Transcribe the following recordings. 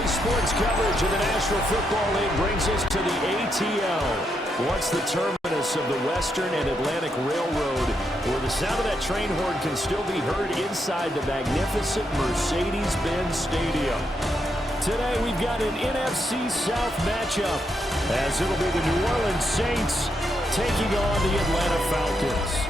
Today's sports coverage of the National Football League brings us to the ATL. Once the terminus of the Western and Atlantic Railroad, where the sound of that train horn can still be heard inside the magnificent Mercedes-Benz Stadium. Today we've got an NFC South matchup, as it'll be the New Orleans Saints taking on the Atlanta Falcons.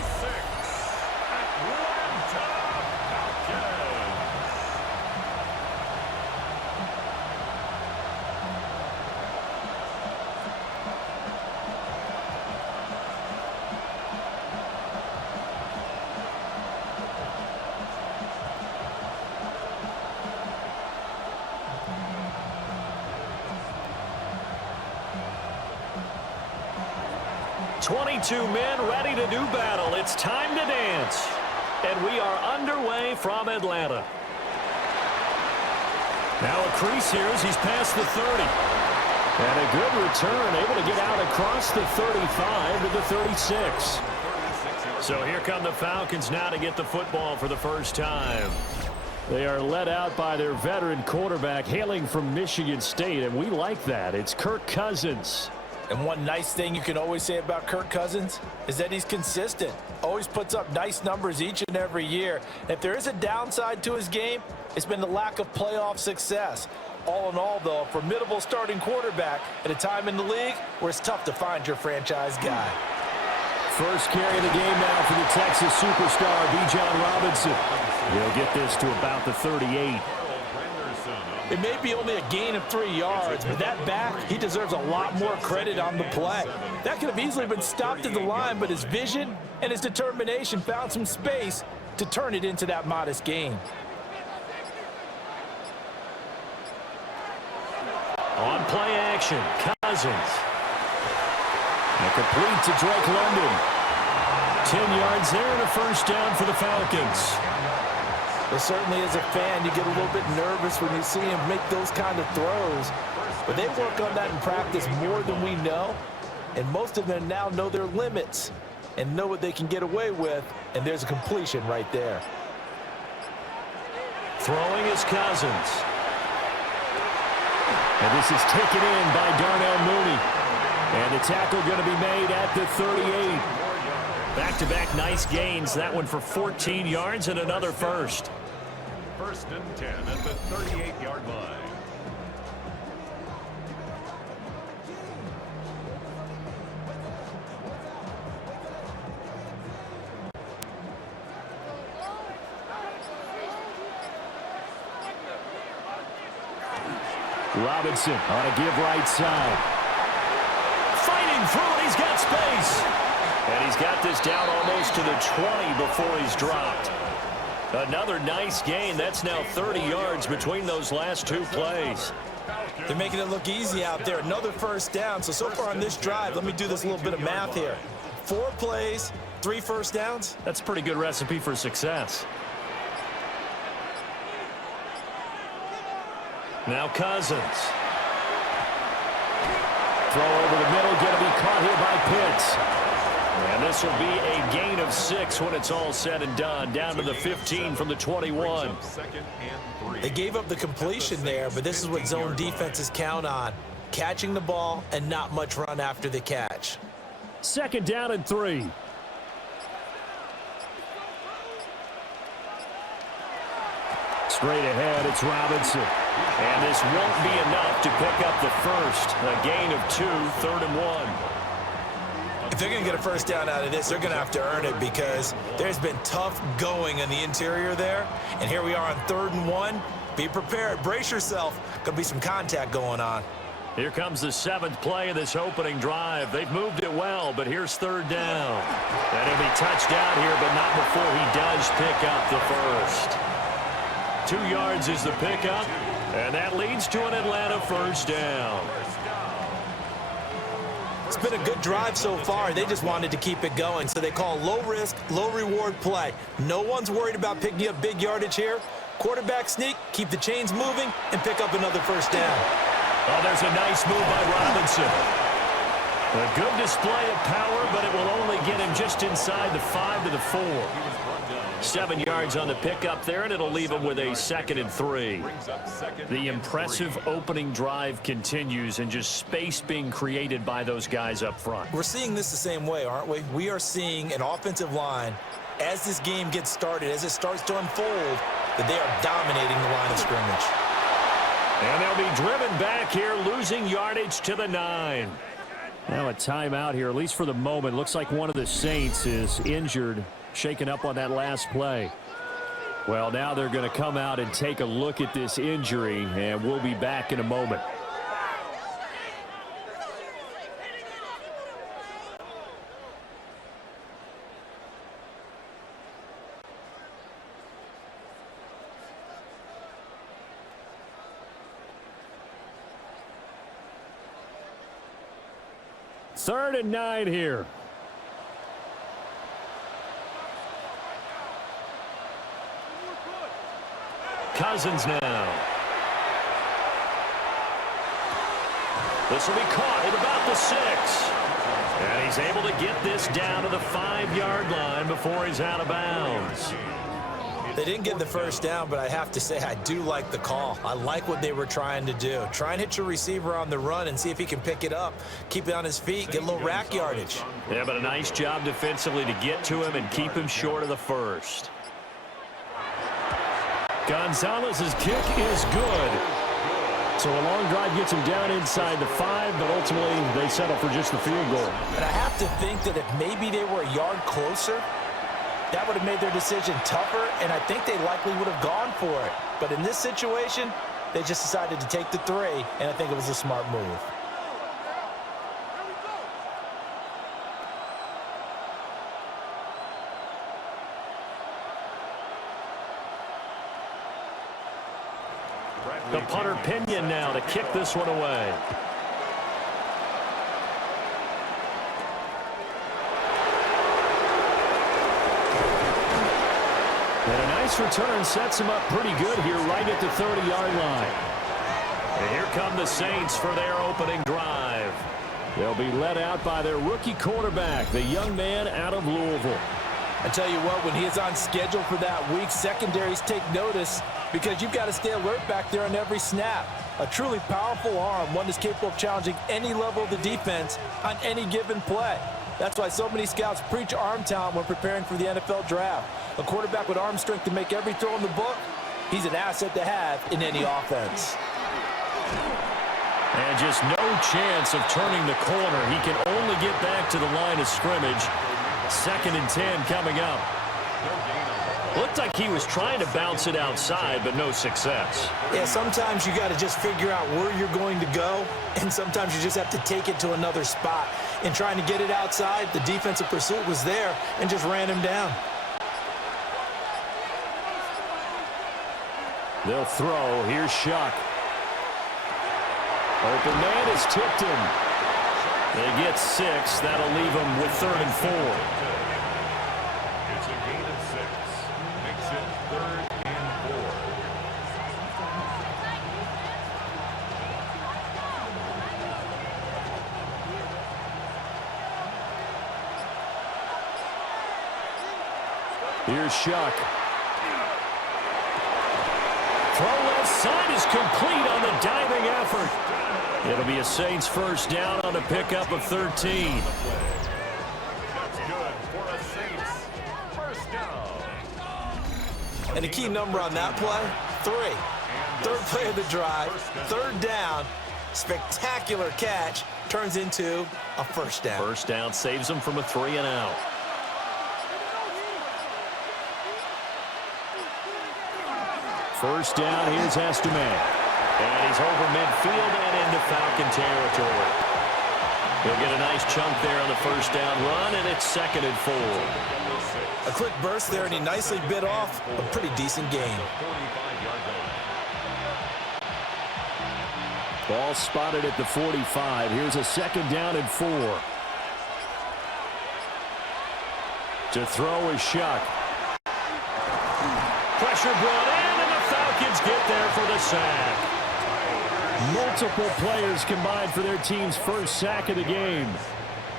22 men ready to do battle. It's time to dance. And we are underway from Atlanta. Now a crease here as he's past the 30. And a good return, able to get out across the 35 to the 36. So here come the Falcons now to get the football for the first time. They are led out by their veteran quarterback hailing from Michigan State, and we like that. It's Kirk Cousins. And one nice thing you can always say about Kirk Cousins is that he's consistent. Always puts up nice numbers each and every year. If there is a downside to his game, it's been the lack of playoff success. All in all, though, a formidable starting quarterback at a time in the league where it's tough to find your franchise guy. First carry of the game now for the Texas superstar, Bijan Robinson. He'll get this to about the 38. It may be only a gain of 3 yards, but that back, he deserves a lot more credit on the play. That could have easily been stopped at the line, but his vision and his determination found some space to turn it into that modest gain. On play action, Cousins. And complete to Drake London. 10 yards there and a first down for the Falcons. Well, certainly as a fan, you get a little bit nervous when you see him make those kind of throws. But they work on that in practice more than we know. And most of them now know their limits and know what they can get away with. And there's a completion right there. Throwing is Cousins. And this is taken in by Darnell Mooney. And the tackle going to be made at the 38. Back-to-back nice gains. That one for 14 yards and another first. First and 10 at the 38-yard line. Robinson on a give right side. Fighting through it. He's got space. And he's got this down almost to the 20 before he's dropped. Another nice gain. That's now 30 yards between those last two plays. They're making it look easy out there. Another first down. So far on this drive, let me do this little bit of math here. 4 plays, 3 first downs. That's a pretty good recipe for success. Now Cousins. Throw over the middle, going to be caught here by Pitts. And this will be a gain of 6 when it's all said and done. Down to the 15 from the 21. They gave up the completion there, but this is what zone defenses count on. Catching the ball and not much run after the catch. Second down and 3. Straight ahead, it's Robinson. And this won't be enough to pick up the first. A gain of 2, 3rd and 1. If they're going to get a first down out of this, they're going to have to earn it because there's been tough going in the interior there. And here we are on 3rd and 1. Be prepared. Brace yourself. Going to be some contact going on. Here comes the 7th play of this opening drive. They've moved it well, but here's 3rd down. And he'll be touched down here, but not before he does pick up the first. 2 yards is the pickup, and that leads to an Atlanta first down. It's been a good drive so far. They just wanted to keep it going, so they call low-risk, low-reward play. No one's worried about picking up big yardage here. Quarterback sneak, keep the chains moving, and pick up another first down. Oh, there's a nice move by Robinson. A good display of power, but it will only get him just inside the 5 to the 4. 7 yards on the pickup there, and it'll leave him with a 2nd and 3. The impressive opening drive continues, and just space being created by those guys up front. We're seeing this the same way, aren't we? We are seeing an offensive line, as this game gets started, as it starts to unfold, that they are dominating the line of scrimmage. And they'll be driven back here, losing yardage to the 9. Now a timeout here, at least for the moment. Looks like one of the Saints is injured, shaken up on that last play. Well, now they're going to come out and take a look at this injury, and we'll be back in a moment. Third and 9 here. Cousins now. This will be caught at about the 6. And he's able to get this down to the 5-yard line before he's out of bounds. They didn't get the first down, but I have to say I do like the call. I like what they were trying to do. Try and hit your receiver on the run and see if he can pick it up, keep it on his feet, get a little rack yardage. Yeah, but a nice job defensively to get to him and keep him short of the first. Gonzalez's kick is good. So a long drive gets him down inside the 5, but ultimately they settle for just the field goal. And I have to think that if maybe they were a yard closer, that would have made their decision tougher, and I think they likely would have gone for it. But in this situation, they just decided to take the 3, and I think it was a smart move. The punter Pinion now to kick this one away. And a nice return sets him up pretty good here right at the 30-yard line. And here come the Saints for their opening drive. They'll be led out by their rookie quarterback, the young man out of Louisville. I tell you what, when he is on schedule for that week, secondaries take notice because you've got to stay alert back there on every snap. A truly powerful arm, one that's capable of challenging any level of the defense on any given play. That's why so many scouts preach arm talent when preparing for the NFL draft. A quarterback with arm strength to make every throw in the book, he's an asset to have in any offense. And just no chance of turning the corner. He can only get back to the line of scrimmage. 2nd and 10 coming up. Looked like he was trying to bounce it outside, but no success. Yeah, sometimes you got to just figure out where you're going to go, and sometimes you just have to take it to another spot. In trying to get it outside, the defensive pursuit was there and just ran him down. They'll throw. Here's Shuck. Open man is tipped in. They get 6. That'll leave them with 3rd and 4. It's a gain of 6. Makes it 3rd and 4. Here's Shuck. Throw left side is complete on the diving effort. It'll be a Saints first down on a pickup of 13. That's good for a Saints first down. And the key number on that play, 3. Third play of the drive, 3rd down, spectacular catch, turns into a first down. First down saves them from a 3 and out. First down, here's Estime. And he's over midfield and into Falcon territory. He'll get a nice chunk there on the first down run, and it's 2nd and 4. A quick burst there, and he nicely bit off a pretty decent gain. Ball spotted at the 45. Here's a 2nd down and 4. To throw is Shuck. Pressure brought in, and the Falcons get there for the sack. Multiple players combined for their team's first sack of the game.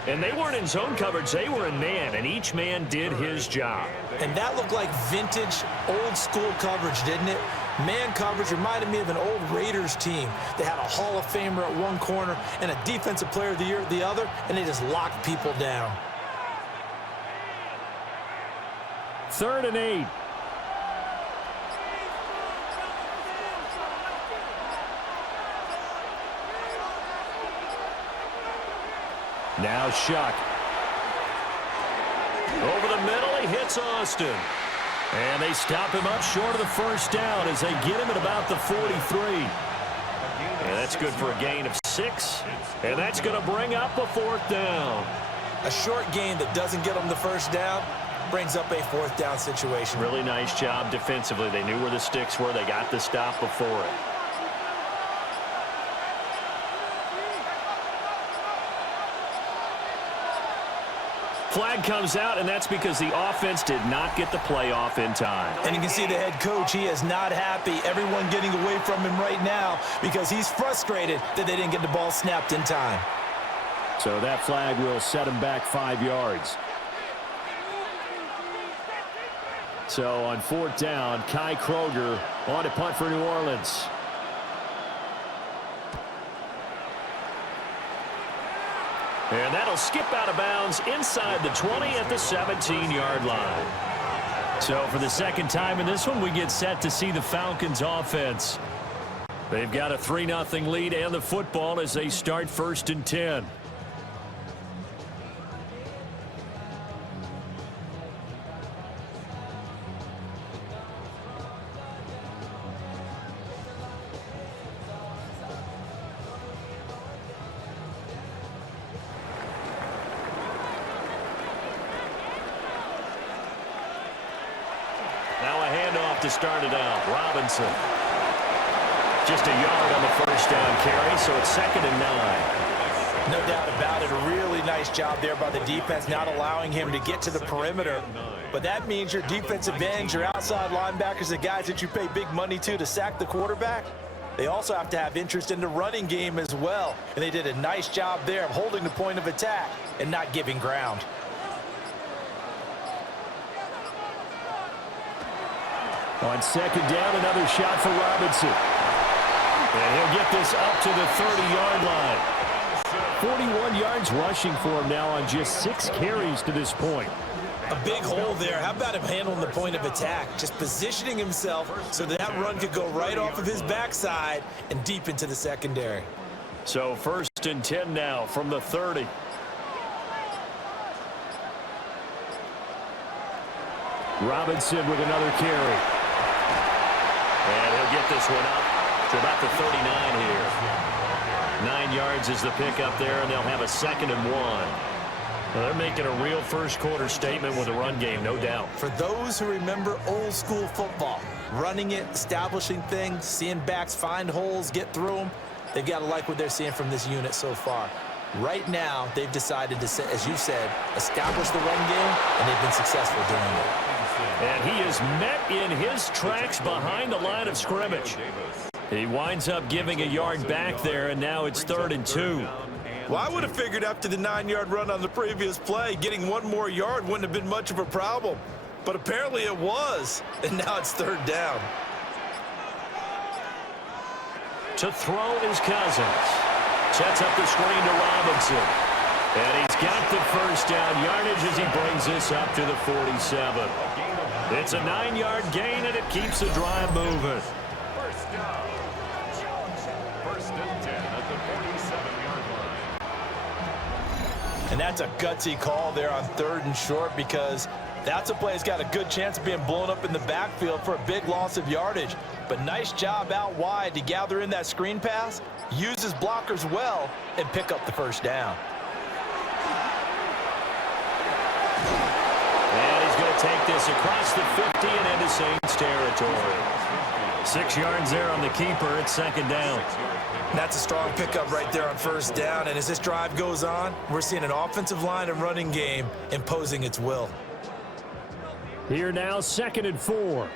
And they weren't in zone coverage. They were in man, and each man did his job. And that looked like vintage, old-school coverage, didn't it? Man coverage reminded me of an old Raiders team. They had a Hall of Famer at one corner and a Defensive Player of the Year at the other, and they just locked people down. 3rd and 8. Now Shuck. Over the middle, he hits Austin. And they stop him up short of the first down as they get him at about the 43. And that's good for a gain of 6. And that's going to bring up a 4th down. A short gain that doesn't get them the first down brings up a 4th down situation. Really nice job defensively. They knew where the sticks were. They got the stop before it. Flag comes out, and that's because the offense did not get the play off in time. And you can see the head coach, he is not happy. Everyone getting away from him right now because he's frustrated that they didn't get the ball snapped in time. So that flag will set him back 5 yards. So on 4th down, Kai Kroger on to punt for New Orleans. And that'll skip out of bounds inside the 20 at the 17-yard line. So for the second time in this one, we get set to see the Falcons offense. They've got a 3-0 lead and the football as they start 1st and 10. Now a handoff to start it out. Robinson. Just a yard on the first down carry, so it's 2nd and 9. No doubt about it. A really nice job there by the defense, not allowing him to get to the perimeter. But that means your defensive ends, your outside linebackers, the guys that you pay big money to sack the quarterback, they also have to have interest in the running game as well. And they did a nice job there of holding the point of attack and not giving ground. On 2nd down, another shot for Robinson. And he'll get this up to the 30-yard line. 41 yards rushing for him now on just 6 carries to this point. A big hole there. How about him handling the point of attack? Just positioning himself so that run could go right off of his backside and deep into the secondary. So 1st and 10 now from the 30. Robinson with another carry. And he'll get this one up to about the 39 here. 9 yards is the pickup there, and they'll have a 2nd and 1. Well, they're making a real first-quarter statement with a run game, no doubt. For those who remember old-school football, running it, establishing things, seeing backs find holes, get through them, they've got to like what they're seeing from this unit so far. Right now, they've decided to, as you said, establish the run game, and they've been successful doing it. And he is met in his tracks behind the line of scrimmage. He winds up giving a yard back there, and now it's 3rd and 2. Well, I would have figured after the 9-yard run on the previous play, getting 1 more yard wouldn't have been much of a problem. But apparently it was, and now it's 3rd down. To throw is Cousins. Sets up the screen to Robinson. And he's got the first down yardage as he brings this up to the 47. It's a 9-yard gain, and it keeps the drive moving. First down. 1st and 10 at the 47-yard line. And that's a gutsy call there on 3rd and short because that's a play that's got a good chance of being blown up in the backfield for a big loss of yardage. But nice job out wide to gather in that screen pass, use his blockers well, and pick up the first down. And he's going to take this across the 50 and into Saints territory. 6 yards there on the keeper. It's 2nd down. That's a strong pickup right there on 1st down. And as this drive goes on, we're seeing an offensive line and running game imposing its will. Here now, 2nd and 4.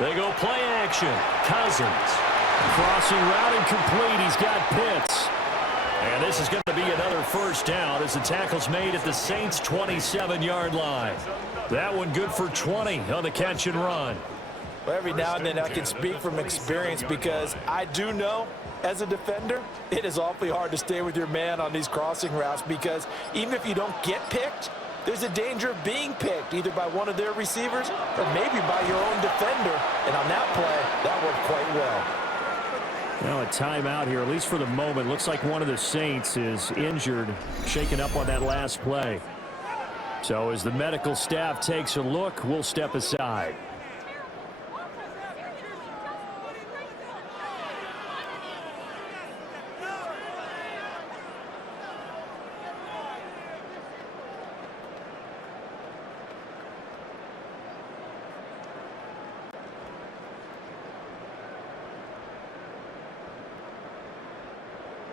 They go play action. Cousins. Crossing route incomplete. He's got Pitts. And this is going to be another first down as the tackle's made at the Saints' 27-yard line. That one good for 20 on the catch and run. Well, every now and then I can speak from experience because I do know as a defender, it is awfully hard to stay with your man on these crossing routes because even if you don't get picked, there's a danger of being picked either by one of their receivers or maybe by your own defender. And on that play, that worked quite well. Now a timeout here, at least for the moment. Looks like one of the Saints is injured, shaken up on that last play. So as the medical staff takes a look, we'll step aside.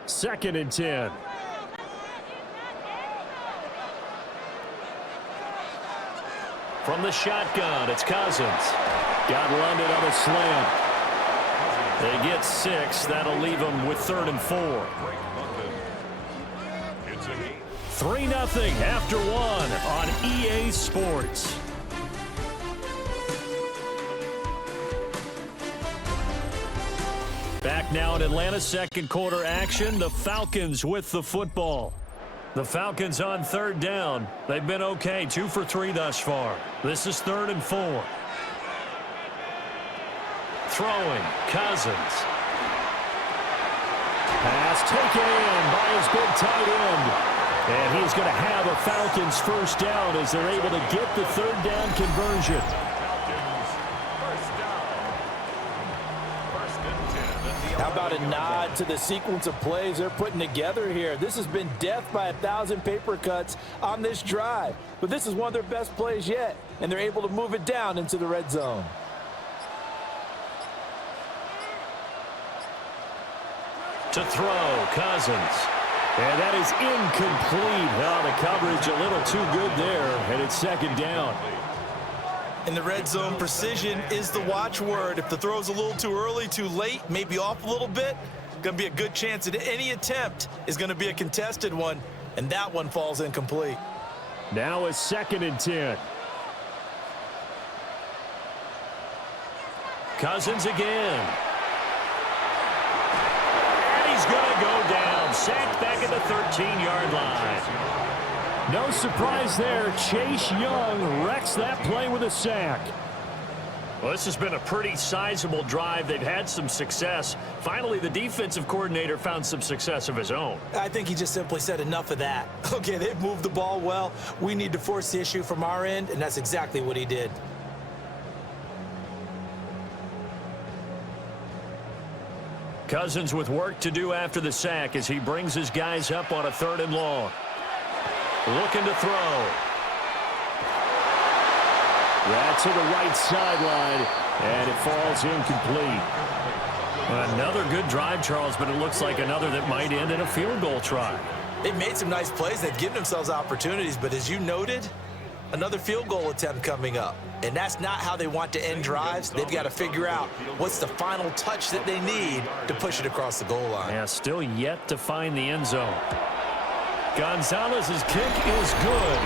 Second and 10. From the shotgun, it's Cousins. Got London on a slant. They get 6. That'll leave them with 3rd and 4. 3-0 after 1 on EA Sports. Back now in Atlanta, second quarter action. The Falcons with the football. The Falcons on 3rd down. They've been okay, 2 for 3 thus far. This is 3rd and 4. Throwing, Cousins. Pass taken in by his big tight end. And he's going to have a Falcons first down as they're able to get the 3rd down conversion. How about a nod to the sequence of plays they're putting together here? This has been death by 1,000 paper cuts on this drive. But this is one of their best plays yet, and they're able to move it down into the red zone. To throw, Cousins. And that is incomplete. Oh, the coverage a little too good there, and it's 2nd down. In the red zone, precision is the watchword. If the throw's a little too early, too late, maybe off a little bit, going to be a good chance that any attempt is going to be a contested one, and that one falls incomplete. Now a 2nd and 10. Cousins again. And he's going to go down. Sacked back at the 13-yard line. No surprise there. Chase Young wrecks that play with a sack. Well, this has been a pretty sizable drive. They've had some success. Finally, the defensive coordinator found some success of his own. I think he just simply said enough of that. Okay, they've moved the ball well. We need to force the issue from our end, and that's exactly what he did. Cousins with work to do after the sack as he brings his guys up on a 3rd and long. Looking to throw. That's to the right sideline, and it falls incomplete. Another good drive, Charles, but it looks like another that might end in a field goal try. They've made some nice plays. They've given themselves opportunities, but as you noted, another field goal attempt coming up. And that's not how they want to end drives. They've got to figure out what's the final touch that they need to push it across the goal line. Yeah, still yet to find the end zone. Gonzalez's kick is good,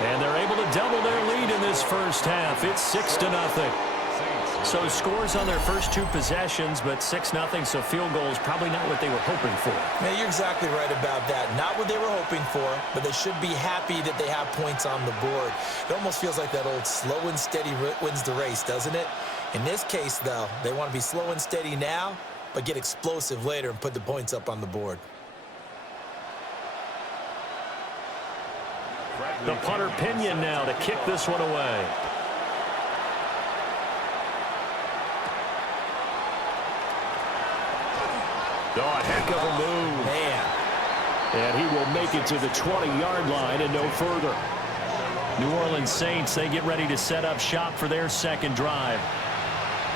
and they're able to double their lead in this first half. It's 6-0. So scores on their first 2 possessions, but 6-0, so field goal is probably not what they were hoping for. Man, you're exactly right about that. Not what they were hoping for, but they should be happy that they have points on the board. It almost feels like that old slow and steady wins the race, doesn't it? In this case, though, they want to be slow and steady now, but get explosive later and put the points up on the board. The punter Pinion now to kick this one away. Oh, a heck of a move. Man. And he will make it to the 20-yard line and no further. New Orleans Saints, they get ready to set up shop for their second drive.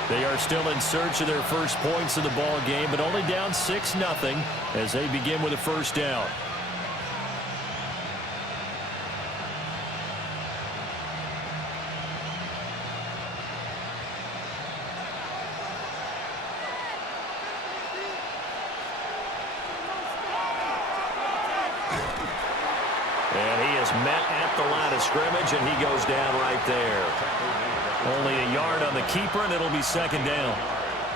They are still in search of their first points of the ball game, but only down 6-0 as they begin with a first down. met at the line of scrimmage, and he goes down right there. Only a yard on the keeper, and it'll be second down.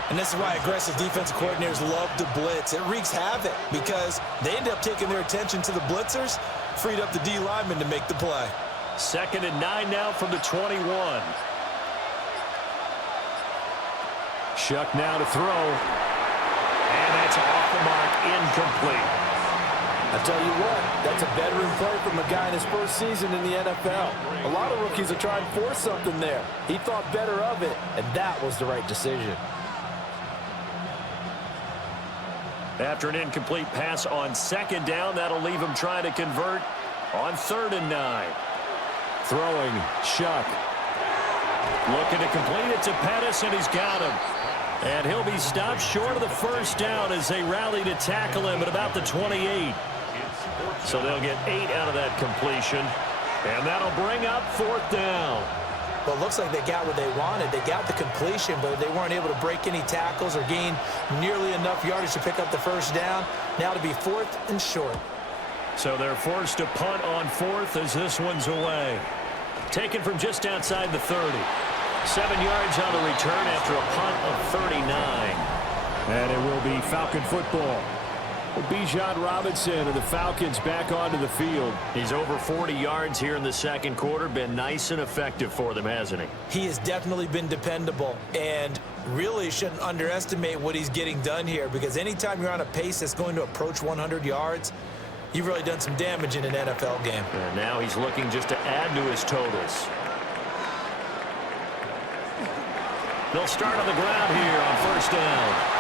And this is why aggressive defensive coordinators love to blitz. It wreaks havoc because they end up taking their attention to the blitzers, freed up the D lineman to make the play. 2nd and 9 now from the 21. Shuck now to throw. And that's off the mark, incomplete. I tell you what, that's a veteran play from a guy in his first season in the NFL. A lot of rookies are trying to force something there. He thought better of it, and that was the right decision. After an incomplete pass on 2nd down, that'll leave him trying to convert on 3rd and 9. Throwing, Shuck. Looking to complete it to Pettis, and he's got him. And he'll be stopped short of the first down as they rally to tackle him at about the 28. So they'll get 8 out of that completion. And that'll bring up 4th down. Well, it looks like they got what they wanted. They got the completion, but they weren't able to break any tackles or gain nearly enough yardage to pick up the first down. Now to be 4th and short. So they're forced to punt on 4th as this one's away. Taken from just outside the 30. 7 yards on the return after a punt of 39. And it will be Falcon football. Bijan Robinson and the Falcons back onto the field. He's over 40 yards here in the 2nd quarter. Been nice and effective for them, hasn't he? He has definitely been dependable, and really shouldn't underestimate what he's getting done here, because anytime you're on a pace that's going to approach 100 yards, you've really done some damage in an NFL game. And now he's looking just to add to his totals. They'll start on the ground here on 1st down.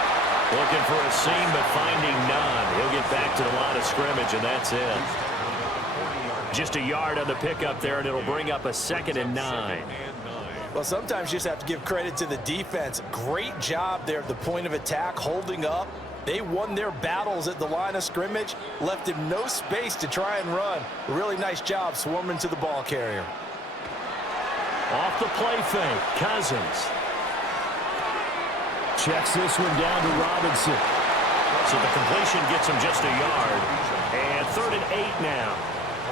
Looking for a seam, but finding none. He'll get back to the line of scrimmage, and that's it. Just a yard on the pickup there, and it'll bring up a 2nd and 9. Well, sometimes you just have to give credit to the defense. Great job there at the point of attack, holding up. They won their battles at the line of scrimmage, left him no space to try and run. A really nice job swarming to the ball carrier. Off the play fake, Cousins. Checks this one down to Robinson. So the completion gets him just a yard. And 3rd and 8 now.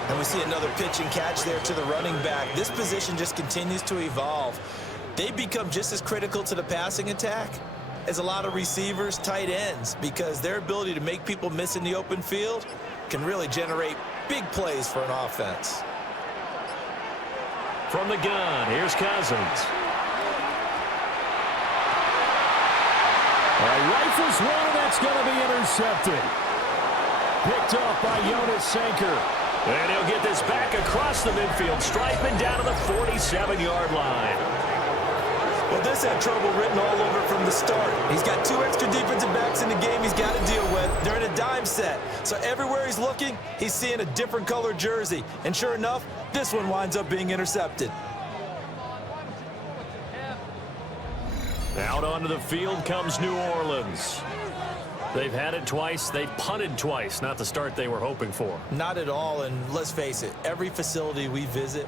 And we see another pitch and catch there to the running back. This position just continues to evolve. They become just as critical to the passing attack as a lot of receivers, tight ends, because their ability to make people miss in the open field can really generate big plays for an offense. From the gun, here's Cousins. Rifles one, and that's going to be intercepted. Picked off by Jonas Sanker. And he'll get this back across the midfield stripe and down to the 47-yard line. Well, this had trouble written all over from the start. He's got 2 extra defensive backs in the game he's got to deal with. They're in a dime set. So everywhere he's looking, he's seeing a different color jersey. And sure enough, this one winds up being intercepted. Out onto the field comes New Orleans. They've had it twice. They've punted twice. Not the start they were hoping for. Not at all, and let's face it, every facility we visit,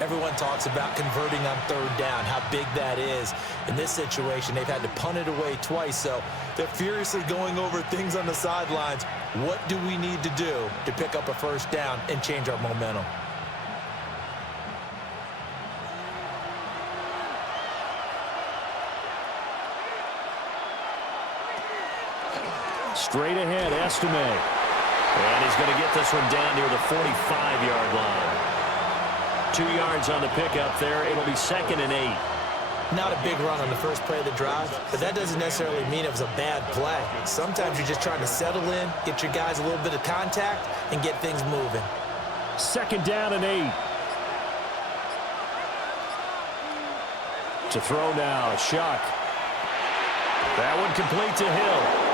everyone talks about converting on 3rd down, how big that is. In this situation, they've had to punt it away twice, so they're furiously going over things on the sidelines. What do we need to do to pick up a 1st down and change our momentum? Straight ahead, Estime. And he's going to get this one down near the 45-yard line. 2 yards on the pickup there. It'll be 2nd and 8. Not a big run on the first play of the drive, but that doesn't necessarily mean it was a bad play. Sometimes you're just trying to settle in, get your guys a little bit of contact, and get things moving. 2nd down and 8. To throw now, Shuck. That one complete to Hill.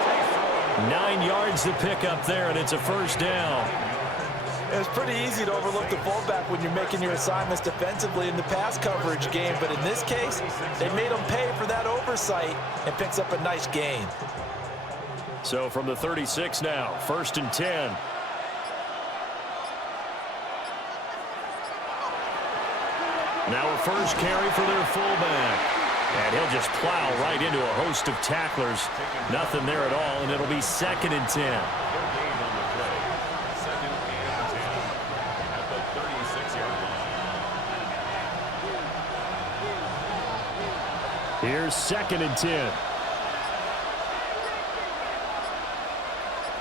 9 yards to pick up there, and it's a 1st down. It's pretty easy to overlook the fullback when you're making your assignments defensively in the pass coverage game, but in this case, they made him pay for that oversight and picks up a nice gain. So from the 36 now, 1st and 10. Now a first carry for their fullback. And he'll just plow right into a host of tacklers. Nothing there at all, and it'll be 2nd and 10. Here's 2nd and 10.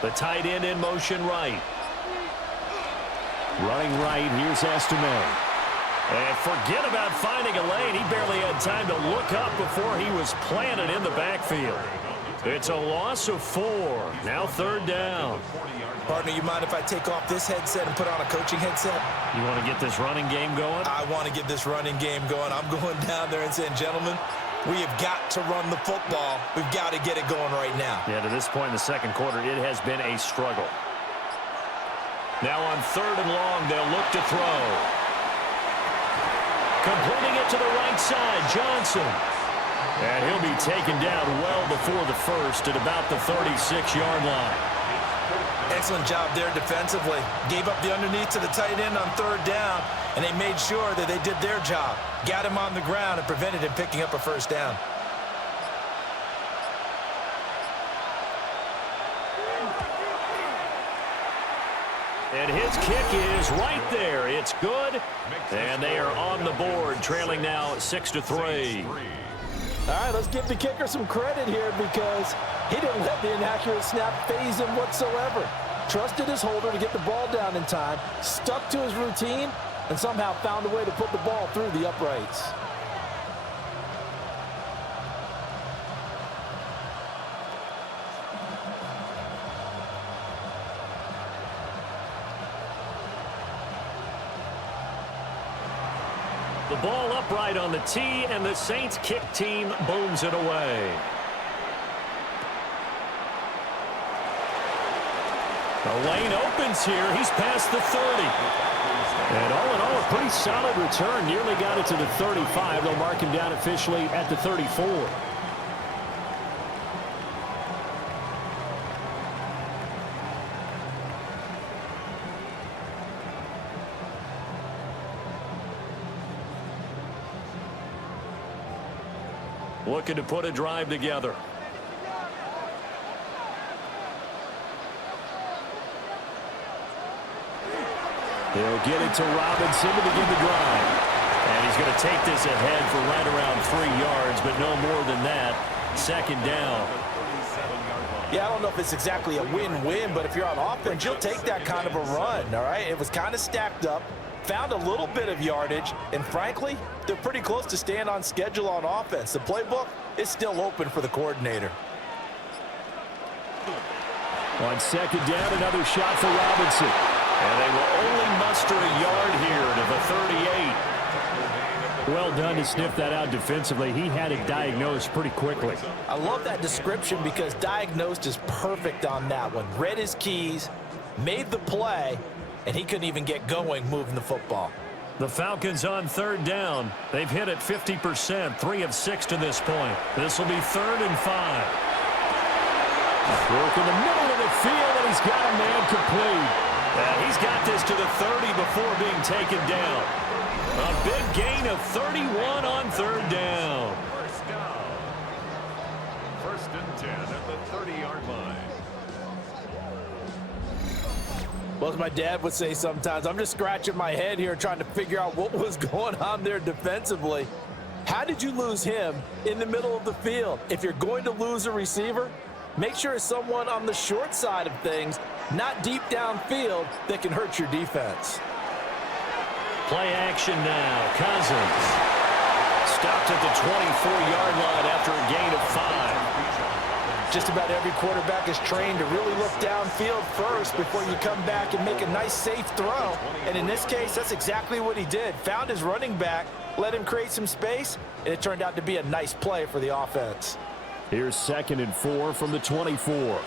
The tight end in motion right. Running right, here's Estime. And forget about finding a lane. He barely had time to look up before he was planted in the backfield. It's a loss of 4. Now 3rd down. Partner, you mind if I take off this headset and put on a coaching headset? You want to get this running game going? I want to get this running game going. I'm going down there and saying, gentlemen, we have got to run the football. We've got to get it going right now. Yeah, to this point in the second quarter, it has been a struggle. Now on 3rd and long, they'll look to throw. Completing it to the right side, Johnson. And he'll be taken down well before the first at about the 36-yard line. Excellent job there defensively. Gave up the underneath to the tight end on 3rd down, and they made sure that they did their job. Got him on the ground and prevented him picking up a 1st down. And his kick is right there. It's good. And they are on the board, trailing now 6-3. All right, let's give the kicker some credit here because he didn't let the inaccurate snap faze him whatsoever. Trusted his holder to get the ball down in time, stuck to his routine, and somehow found a way to put the ball through the uprights. The ball upright on the tee, and the Saints kick team booms it away. The lane opens here. He's past the 30. And all in all, a pretty solid return. Nearly got it to the 35. They'll mark him down officially at the 34. Looking to put a drive together. They'll get it to Robinson to begin the drive. And he's going to take this ahead for right around 3 yards, but no more than that. 2nd down. Yeah, I don't know if it's exactly a win-win, but if you're on offense, you'll take that kind of a run, all right? It was kind of stacked up, found a little bit of yardage, and frankly, they're pretty close to staying on schedule on offense. The playbook is still open for the coordinator. On 2nd down, another shot for Robinson. And they will only muster a yard here to the 38. Well done to sniff that out defensively. He had it diagnosed pretty quickly. I love that description because diagnosed is perfect on that one. Read his keys, made the play, and he couldn't even get going moving the football. The Falcons on 3rd down. They've hit it 50%, 3 of 6 to this point. This will be 3rd and 5. Work in the middle of the field, and he's got a man complete. He's got this to the 30 before being taken down. A big gain of 31 on 3rd down. First down. 1st and 10 at the 30-yard line. Well, as my dad would say sometimes, I'm just scratching my head here trying to figure out what was going on there defensively. How did you lose him in the middle of the field? If you're going to lose a receiver, make sure it's someone on the short side of things, not deep downfield, that can hurt your defense. Play action now. Cousins stopped at the 24-yard line after a gain of 5. Just about every quarterback is trained to really look downfield first before you come back and make a nice, safe throw. And in this case, that's exactly what he did. Found his running back, let him create some space, and it turned out to be a nice play for the offense. Here's 2nd and 4 from the 24.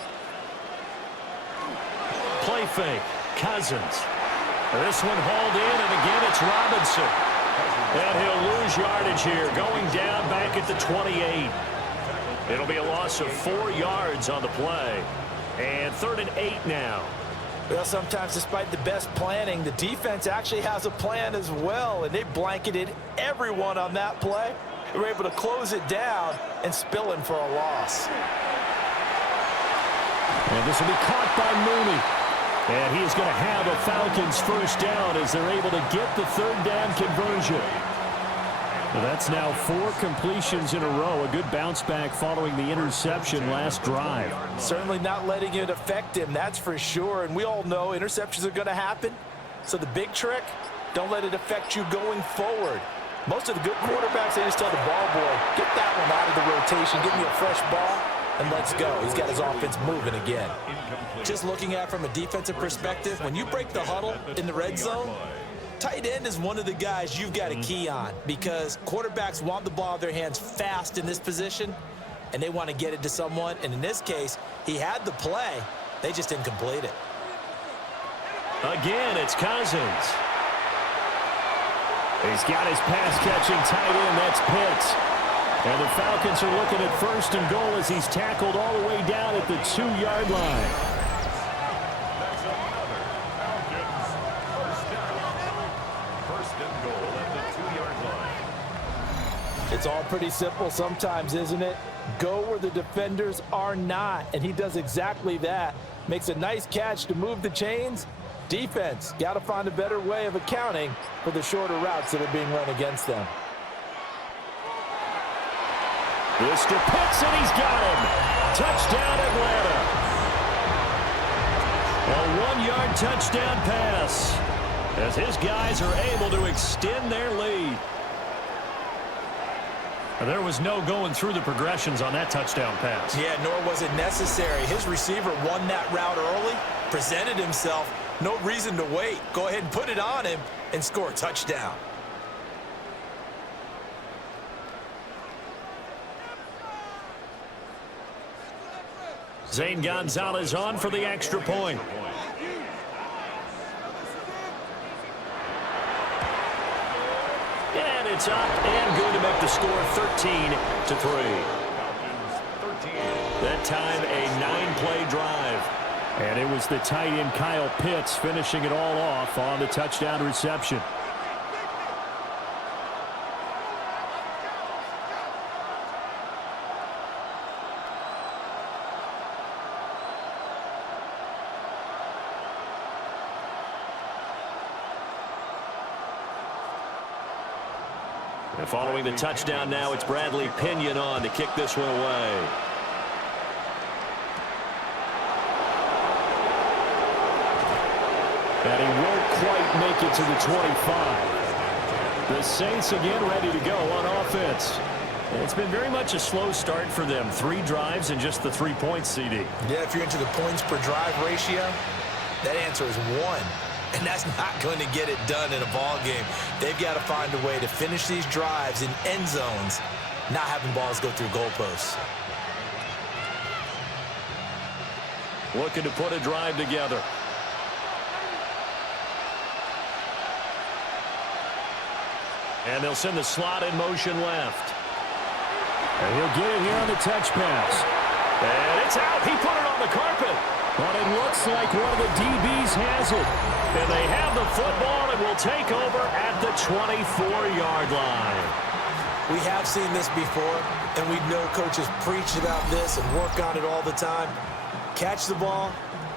Play fake. Cousins. This one hauled in, and again it's Robinson. And he'll lose yardage here, going down back at the 28. It'll be a loss of 4 yards on the play. And 3rd and 8 now. Well, sometimes despite the best planning, the defense actually has a plan as well, and they blanketed everyone on that play. They were able to close it down and spill in for a loss. And this will be caught by Mooney. And he is going to have a Falcons 1st down as they're able to get the 3rd down conversion. Well, that's now 4 completions in a row. A good bounce back following the interception last drive. Certainly not letting it affect him, that's for sure. And we all know interceptions are going to happen. So the big trick, don't let it affect you going forward. Most of the good quarterbacks, they just tell the ball boy, get that one out of the rotation, give me a fresh ball, and let's go. He's got his offense moving again. Just looking at it from a defensive perspective, when you break the huddle in the red zone, tight end is one of the guys you've got to key on because quarterbacks want the ball in their hands fast in this position, and they want to get it to someone. And in this case, he had the play. They just didn't complete it. Again, it's Cousins. He's got his pass-catching tight end. That's Pitts. And the Falcons are looking at 1st and goal as he's tackled all the way down at the 2-yard line. That's another Falcons first down. 1st and goal at the 2-yard line. It's all pretty simple sometimes, isn't it? Go where the defenders are not, and he does exactly that. Makes a nice catch to move the chains. Defense, got to find a better way of accounting for the shorter routes that are being run against them. Mr. Pitts, and he's got him. Touchdown, Atlanta. A 1-yard touchdown pass as his guys are able to extend their lead. There was no going through the progressions on that touchdown pass. Yeah, nor was it necessary. His receiver won that route early, presented himself. No reason to wait. Go ahead and put it on him and score a touchdown. Zane Gonzalez on for the extra point. And it's up and good to make the score 13-3. That time a 9-play drive. And it was the tight end Kyle Pitts finishing it all off on the touchdown reception. And following the touchdown now, it's Bradley Pinion on to kick this one away. And he won't quite make it to the 25. The Saints again ready to go on offense. And it's been very much a slow start for them. 3 drives and just the 3 points, CD. Yeah, if you're into the points per drive ratio, that answer is 1. And that's not going to get it done in a ball game. They've got to find a way to finish these drives in end zones, not having balls go through goalposts. Looking to put a drive together. And they'll send the slot in motion left. And he'll get it here on the touch pass. And it's out. He put it on the carpet. But it looks like one of the DBs has it. And they have the football and will take over at the 24-yard line. We have seen this before, and we know coaches preach about this and work on it all the time. Catch the ball.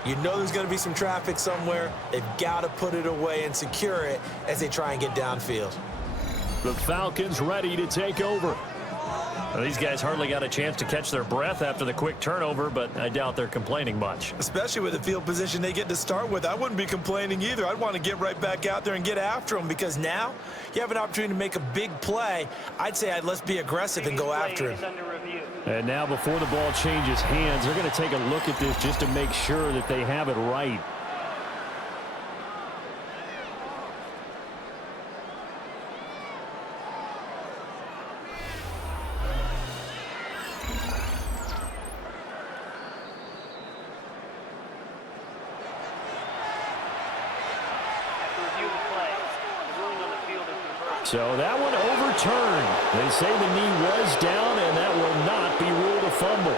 You know there's going to be some traffic somewhere. They've got to put it away and secure it as they try and get downfield. The Falcons ready to take over. Well, these guys hardly got a chance to catch their breath after the quick turnover, but I doubt they're complaining much. Especially with the field position they get to start with. I wouldn't be complaining either. I'd want to get right back out there and get after them because now you have an opportunity to make a big play. I'd say let's be aggressive and go after him. And now before the ball changes hands, they're going to take a look at this just to make sure that they have it right. So that one overturned. They say the knee was down, and that will not be ruled a fumble.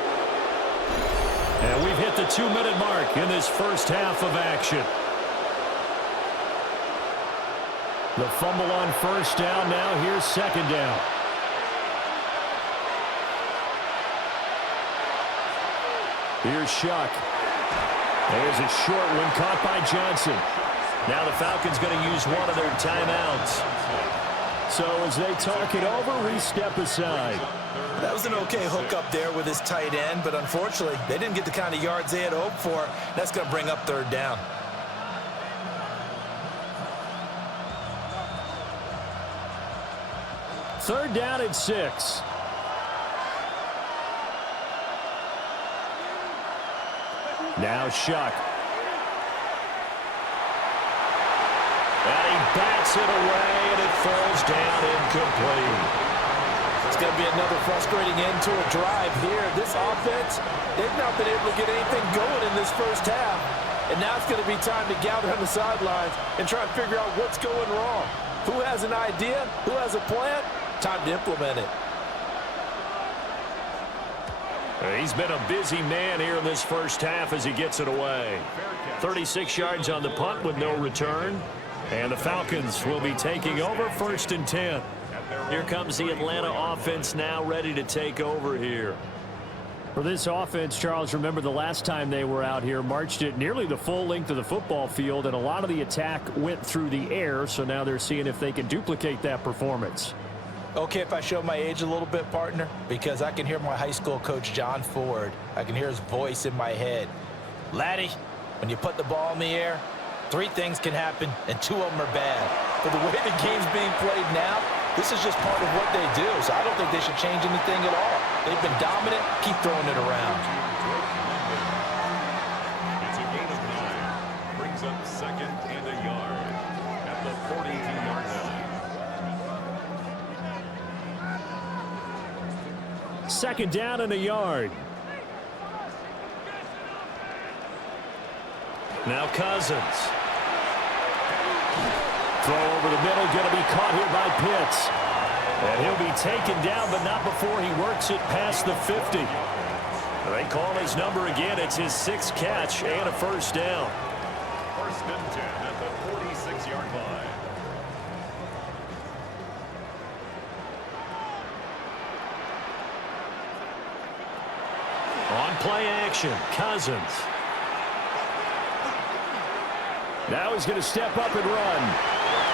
And we've hit the 2-minute mark in this first half of action. The fumble on first down. Now here's second down. Here's Shuck. There's a short one caught by Johnson. Now the Falcons going to use one of their timeouts. So as they talk it over, we step aside. That was an okay hook up there with his tight end, but unfortunately, they didn't get the kind of yards they had hoped for. That's going to bring up third down. Third down and 6. Now Shuck. And he bats it away, and it falls down incomplete. It's going to be another frustrating end to a drive here. This offense, they've not been able to get anything going in this first half. And now it's going to be time to gather on the sidelines and try and figure out what's going wrong. Who has an idea? Who has a plan? Time to implement it. He's been a busy man here in this first half as he gets it away. 36 yards on the punt with no return. And the Falcons will be taking over 1st and 10. Here comes the Atlanta offense now ready to take over here. For this offense, Charles, remember the last time they were out here, marched it nearly the full length of the football field, and a lot of the attack went through the air, so now they're seeing if they can duplicate that performance. Okay, if I show my age a little bit, partner, because I can hear my high school coach, John Ford. I can hear his voice in my head. Laddie, when you put the ball in the air, 3 things can happen, and 2 of them are bad. But the way the game's being played now, this is just part of what they do, so I don't think they should change anything at all. They've been dominant. Keep throwing it around. It's a gain of 9. Brings up 2nd and a yard at the 42-yard line. 2nd down and a yard. Now Cousins. Throw over the middle, going to be caught here by Pitts. And he'll be taken down, but not before he works it past the 50. They call his number again. It's his 6th catch and a 1st down. 1st and 10 at the 46-yard line. On play action, Cousins. Now he's going to step up and run.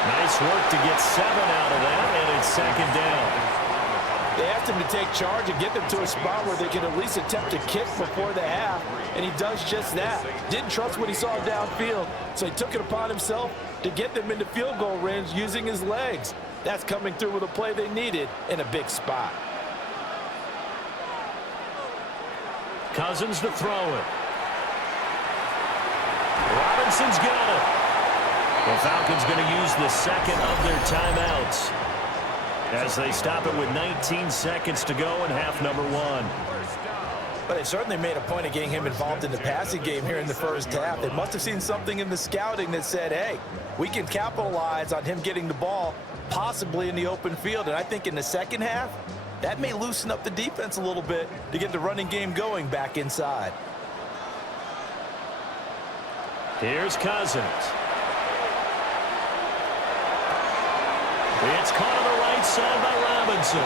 Nice work to get 7 out of that, and it's 2nd down. They asked him to take charge and get them to a spot where they can at least attempt a kick before the half, and he does just that. Didn't trust what he saw downfield, so he took it upon himself to get them into field goal range using his legs. That's coming through with a play they needed in a big spot. Cousins to throw it. Robinson's got it. The Falcons going to use the 2nd of their timeouts as they stop it with 19 seconds to go in half number 1. But they certainly made a point of getting him involved in the passing game here in the first half. They must have seen something in the scouting that said, hey, we can capitalize on him getting the ball possibly in the open field. And I think in the second half, that may loosen up the defense a little bit to get the running game going back inside. Here's Cousins. It's caught on the right side by Robinson.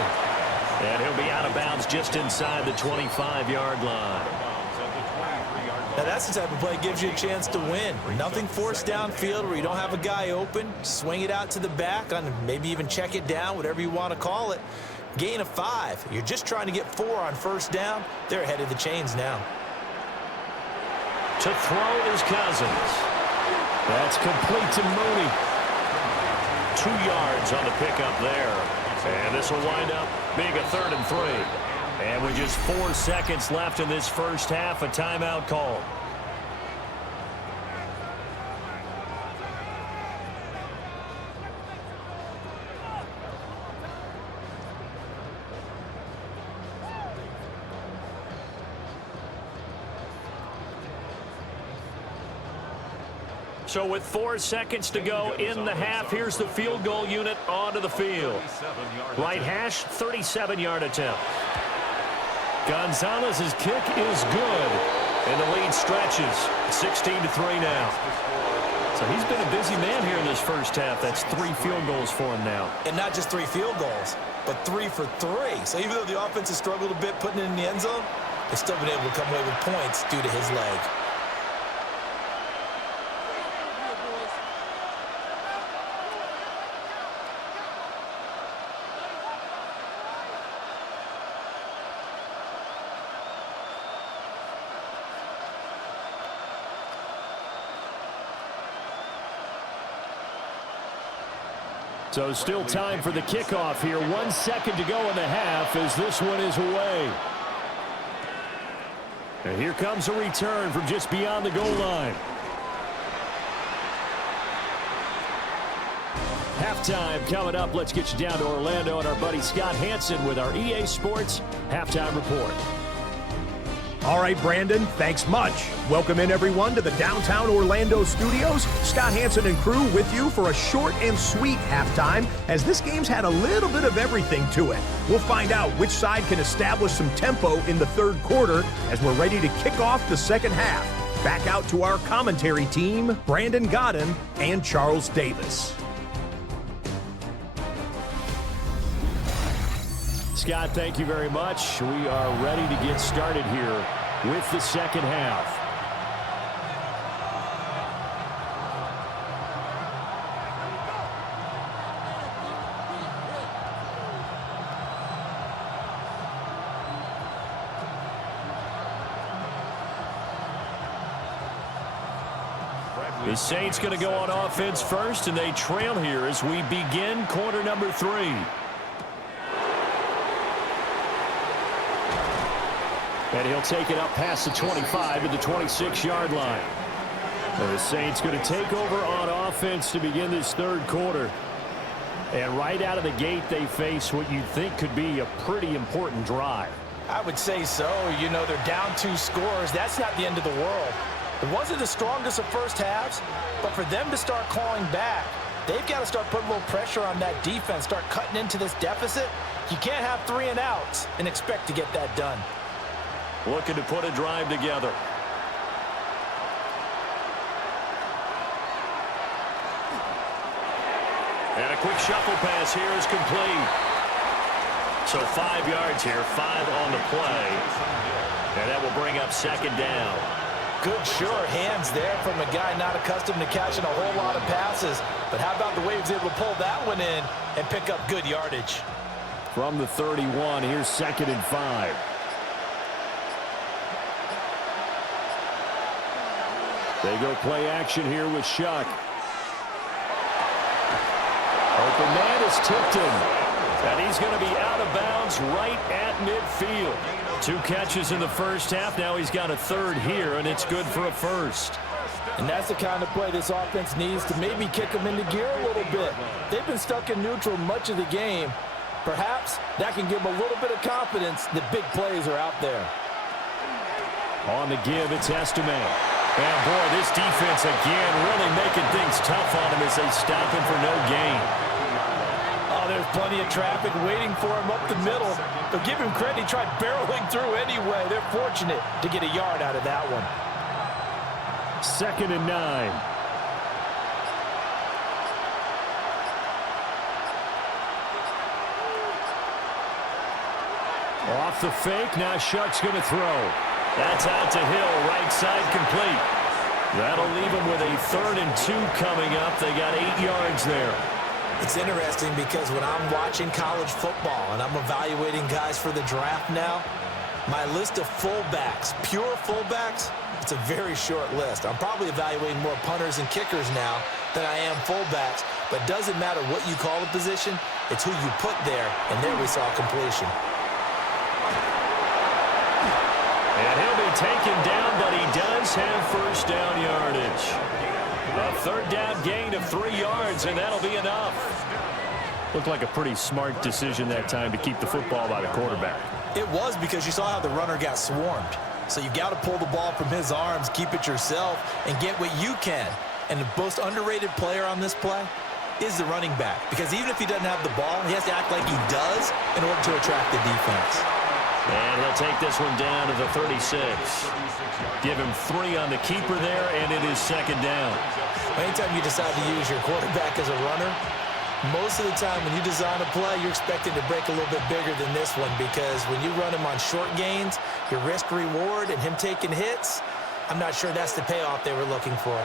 And he'll be out of bounds just inside the 25-yard line. Now that's the type of play that gives you a chance to win. Nothing forced downfield where you don't have a guy open. Swing it out to the back, on maybe even check it down, whatever you want to call it. Gain of 5. You're just trying to get 4 on 1st down. They're ahead of the chains now. To throw is Cousins. That's complete to Mooney. 2 yards on the pickup there. And this will wind up being a 3rd and 3. And with just 4 seconds left in this first half, a timeout call. So with 4 seconds to go in the half, here's the field goal unit onto the field. Right hash, 37-yard attempt. Gonzalez's kick is good, and the lead stretches 16-3 now. So he's been a busy man here in this first half. That's 3 field goals for him now. And not just 3 field goals, but 3 for 3. So even though the offense has struggled a bit putting it in the end zone, they've still been able to come away with points due to his leg. So still time for the kickoff here. 1 second to go in the half as this one is away. And here comes a return from just beyond the goal line. Halftime coming up. Let's get you down to Orlando and our buddy Scott Hanson with our EA Sports Halftime Report. All right, Brandon, thanks much. Welcome in, everyone, to the downtown Orlando studios. Scott Hanson and crew with you for a short and sweet halftime, as this game's had a little bit of everything to it. We'll find out which side can establish some tempo in the third quarter as we're ready to kick off the second half. Back out to our commentary team, Brandon Godden and Charles Davis. Scott, thank you very much. We are ready to get started here with the second half. The Saints going to go on offense first, and they trail here as we begin quarter number 3. And he'll take it up past the 25 to the 26-yard line. And the Saints going to take over on offense to begin this third quarter. And right out of the gate, they face what you think could be a pretty important drive. I would say so. You know, they're down 2 scores. That's not the end of the world. It wasn't the strongest of first halves, but for them to start clawing back, they've got to start putting a little pressure on that defense, start cutting into this deficit. You can't have 3 and outs and expect to get that done. Looking to put a drive together. And a quick shuffle pass here is complete. So 5 yards here, 5 on the play. And that will bring up second down. Good, sure hands there from a guy not accustomed to catching a whole lot of passes. But how about the way he was able to pull that one in and pick up good yardage? From the 31, here's 2nd and 5. They go play action here with Shuck. Open man is tipped him. And he's going to be out of bounds right at midfield. 2 catches in the first half. Now he's got a 3rd here, and it's good for a 1st. And that's the kind of play this offense needs to maybe kick them into gear a little bit. They've been stuck in neutral much of the game. Perhaps that can give them a little bit of confidence that big plays are out there. On the give, it's Estime. And, boy, this defense again really making things tough on him as they stop him for no gain. Oh, there's plenty of traffic waiting for him up the middle. But give him credit, he tried barreling through anyway. They're fortunate to get a yard out of that one. 2nd and 9. Off the fake, now Shuck's going to throw. That's out to Hill, right side complete. That'll leave them with a 3rd and 2 coming up. They got 8 yards there. It's interesting because when I'm watching college football and I'm evaluating guys for the draft now, my list of fullbacks, pure fullbacks, it's a very short list. I'm probably evaluating more punters and kickers now than I am fullbacks, but it doesn't matter what you call a position, it's who you put there, and there we saw completion. And he'll be taken down, but he does have 1st down yardage. A 3rd down gain of 3 yards, and that'll be enough. Looked like a pretty smart decision that time to keep the football by the quarterback. It was, because you saw how the runner got swarmed. So you've got to pull the ball from his arms, keep it yourself, and get what you can. And the most underrated player on this play is the running back. Because even if he doesn't have the ball, he has to act like he does in order to attract the defense. And he'll take this one down to the 36. Give him 3 on the keeper there, and it is 2nd down. Anytime you decide to use your quarterback as a runner, most of the time when you design a play, you're expecting to break a little bit bigger than this one, because when you run him on short gains, your risk-reward and him taking hits, I'm not sure that's the payoff they were looking for.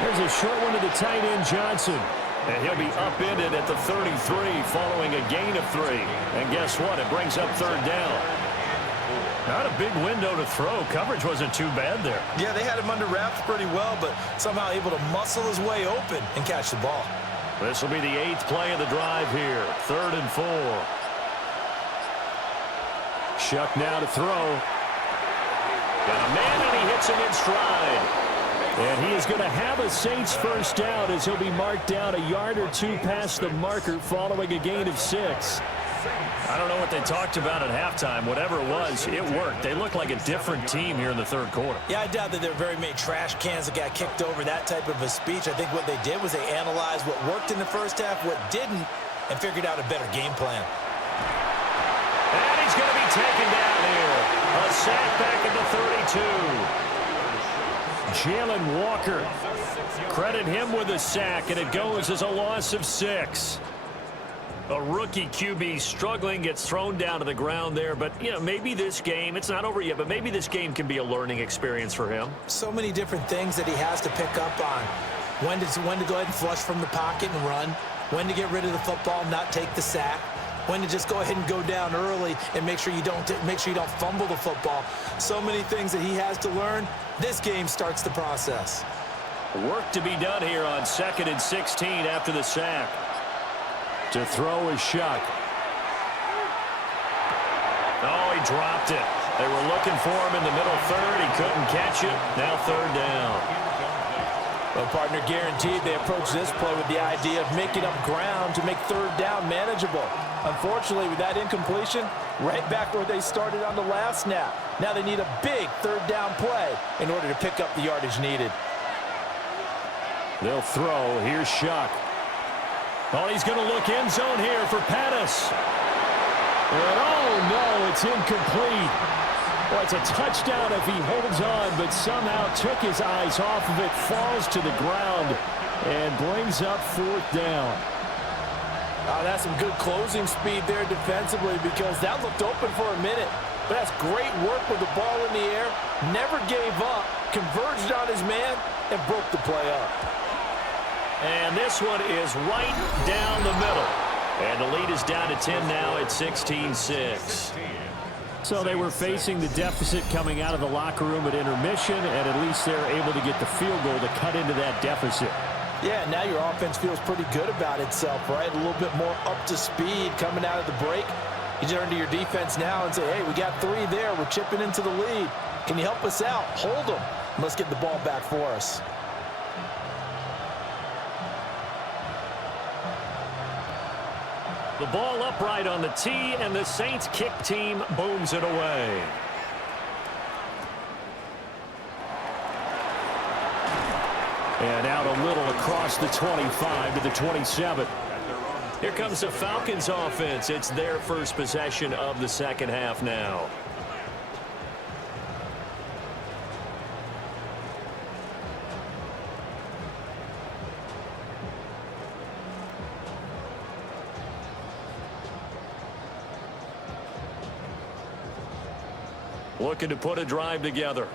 There's a short one to the tight end, Johnson. And he'll be upended at the 33 following a gain of 3. And guess what? It brings up 3rd down. Not a big window to throw. Coverage wasn't too bad there. Yeah, they had him under wraps pretty well, but somehow able to muscle his way open and catch the ball. This will be the 8th play of the drive here. 3rd and 4. Shuck now to throw. Got a man, and he hits him in stride. And he is going to have a Saints first down as he'll be marked down a yard or two past the marker following a gain of 6. I don't know what they talked about at halftime. Whatever it was, it worked. They look like a different team here in the 3rd quarter. Yeah, I doubt that there are very many trash cans that got kicked over, that type of a speech. I think what they did was they analyzed what worked in the first half, what didn't, and figured out a better game plan. And he's going to be taken down here. A sack back at the 32. Jalen Walker. Credit him with a sack, and it goes as a loss of 6. A rookie QB struggling, gets thrown down to the ground there. But, you know, maybe this game, it's not over yet, but maybe this game can be a learning experience for him. So many different things that he has to pick up on. When to go ahead and flush from the pocket and run. When to get rid of the football, not take the sack. When to just go ahead and go down early and make sure you don't fumble the football. So many things that he has to learn. This game starts the process. Work to be done here on 2nd and 16 after the sack. To throw is Shuck. Oh, he dropped it. They were looking for him in the middle 3rd. He couldn't catch it. Now 3rd down. Well, partner, guaranteed they approach this play with the idea of making up ground to make 3rd down manageable. Unfortunately, with that incompletion, right back where they started on the last snap. Now they need a big 3rd down play in order to pick up the yardage needed. They'll throw. Here's Shuck. Oh, he's going to look end zone here for Pettis. And oh, no, it's incomplete. Well, it's a touchdown if he holds on, but somehow took his eyes off of it, falls to the ground, and brings up 4th down. Oh, that's some good closing speed there defensively because that looked open for a minute. But that's great work with the ball in the air. Never gave up, converged on his man, and broke the play up. And this one is right down the middle. And the lead is down to 10 now at 16-6. So they were facing the deficit coming out of the locker room at intermission, and at least they're able to get the field goal to cut into that deficit. Yeah, now your offense feels pretty good about itself, right? A little bit more up to speed coming out of the break. You turn to your defense now and say, hey, we got 3 there. We're chipping into the lead. Can you help us out? Hold them. Let's get the ball back for us. The ball upright on the tee, and the Saints kick team booms it away. And out a little across the 25 to the 27. Here comes the Falcons offense. It's their first possession of the 2nd half now. Looking to put a drive together.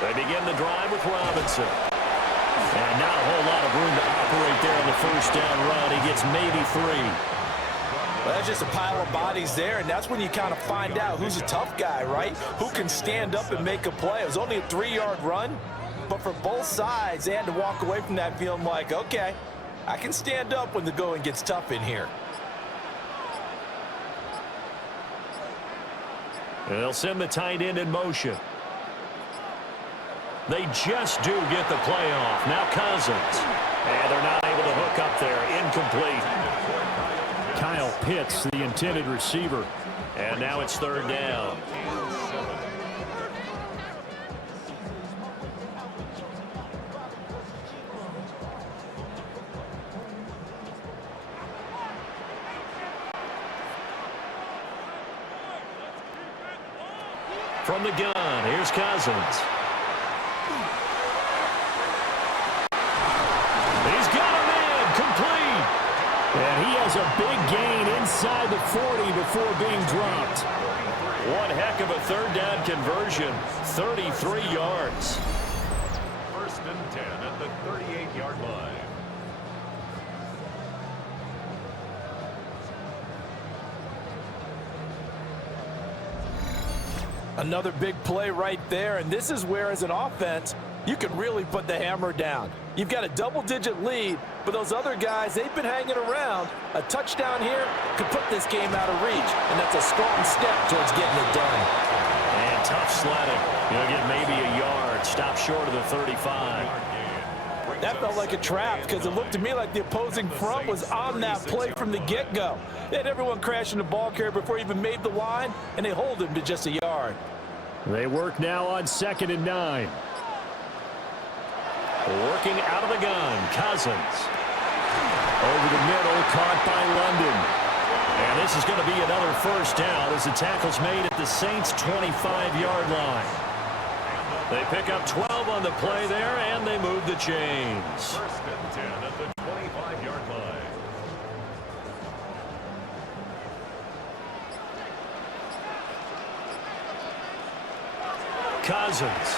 They begin the drive with Robinson. And not a whole lot of room to operate there on the first down run. He gets maybe 3. Well, that's just a pile of bodies there, and that's when you kind of find out who's a tough guy, right? Who can stand up and make a play. It was only a 3-yard run, but for both sides, they had to walk away from that feeling like, okay, I can stand up when the going gets tough in here. And they'll send the tight end in motion. They just do get the play off. Now Cousins. And they're not able to hook up there. Incomplete. Kyle Pitts, the intended receiver. And now it's 3rd down. From the gun, here's Cousins. He's got a man, complete. And he has a big gain inside the 40 before being dropped. One heck of a 3rd down conversion, 33 yards. 1st and 10 at the 38-yard line. Another big play right there, and this is where, as an offense, you can really put the hammer down. You've got a double-digit lead, but those other guys, they've been hanging around. A touchdown here could put this game out of reach, and that's a strong step towards getting it done. And tough sledding. You'll get maybe a yard. Stop short of the 35. That felt like a trap because it looked to me like the opposing front was on that play from the get-go. They had everyone crashing the ball carrier before he even made the line, and they hold him to just a yard. They work now on 2nd and 9. Working out of the gun, Cousins. Over the middle, caught by London. And this is going to be another first down as the tackle's made at the Saints' 25-yard line. They pick up 12 on the play there, and they move the chains. 1st and 10 at the 25-yard line. Cousins.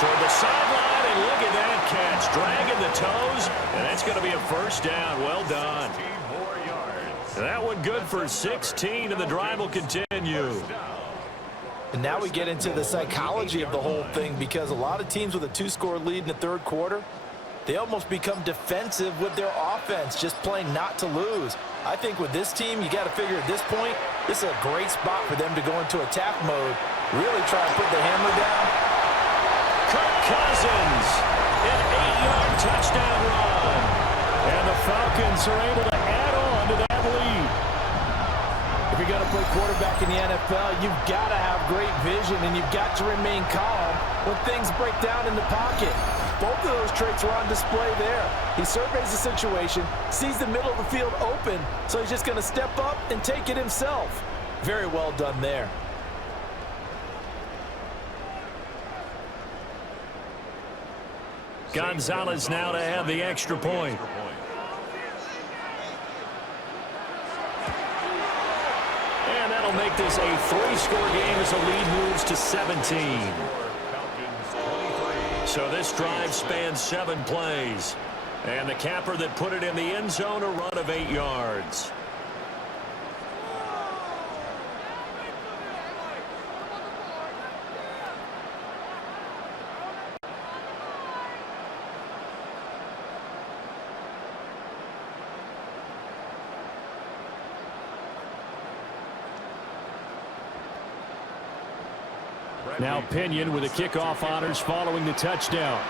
Toward the sideline, and look at that catch. Dragging the toes, and that's going to be a first down. Well done. 16 more yards. That one good for 16, and the drive will continue. And now we get into the psychology of the whole thing, because a lot of teams with a 2-score lead in the third quarter, they almost become defensive with their offense, just playing not to lose. I think with this team, you got to figure at this point, this is a great spot for them to go into attack mode, really try to put the hammer down. Kirk Cousins, an 8-yard touchdown run. And the Falcons are able to add on to that lead. If you're going to play quarterback in the NFL, you've got to have great vision, and you've got to remain calm when things break down in the pocket. Both of those traits were on display there. He surveys the situation, sees the middle of the field open, so he's just going to step up and take it himself. Very well done there. Gonzalez now to have the extra point. And that'll make this a 3-score game as the lead moves to 17. So this drive spans 7 plays. And the capper that put it in the end zone, a run of 8 yards. Now Pinion with the kickoff honors following the touchdown.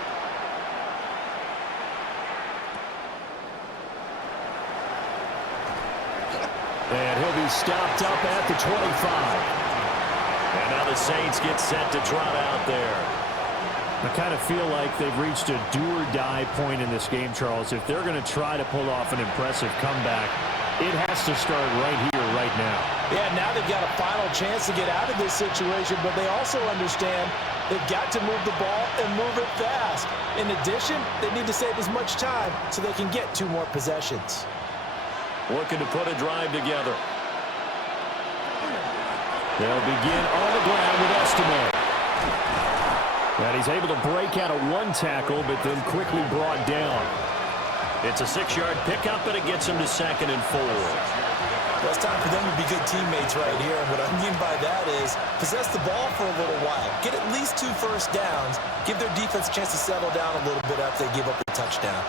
And he'll be stopped up at the 25. And now the Saints get set to trot out there. I kind of feel like they've reached a do-or-die point in this game, Charles. If they're going to try to pull off an impressive comeback, it has to start right here, right now. Yeah, now they've got a final chance to get out of this situation, but they also understand they've got to move the ball and move it fast. In addition, they need to save as much time so they can get 2 more possessions. Looking to put a drive together. They'll begin on the ground with Estime. And he's able to break out of 1 tackle, but then quickly brought down. It's a 6-yard pickup, and it gets him to 2nd and 4. Well, it's time for them to be good teammates right here. And what I mean by that is possess the ball for a little while. Get at least 2 first downs. Give their defense a chance to settle down a little bit after they give up the touchdown.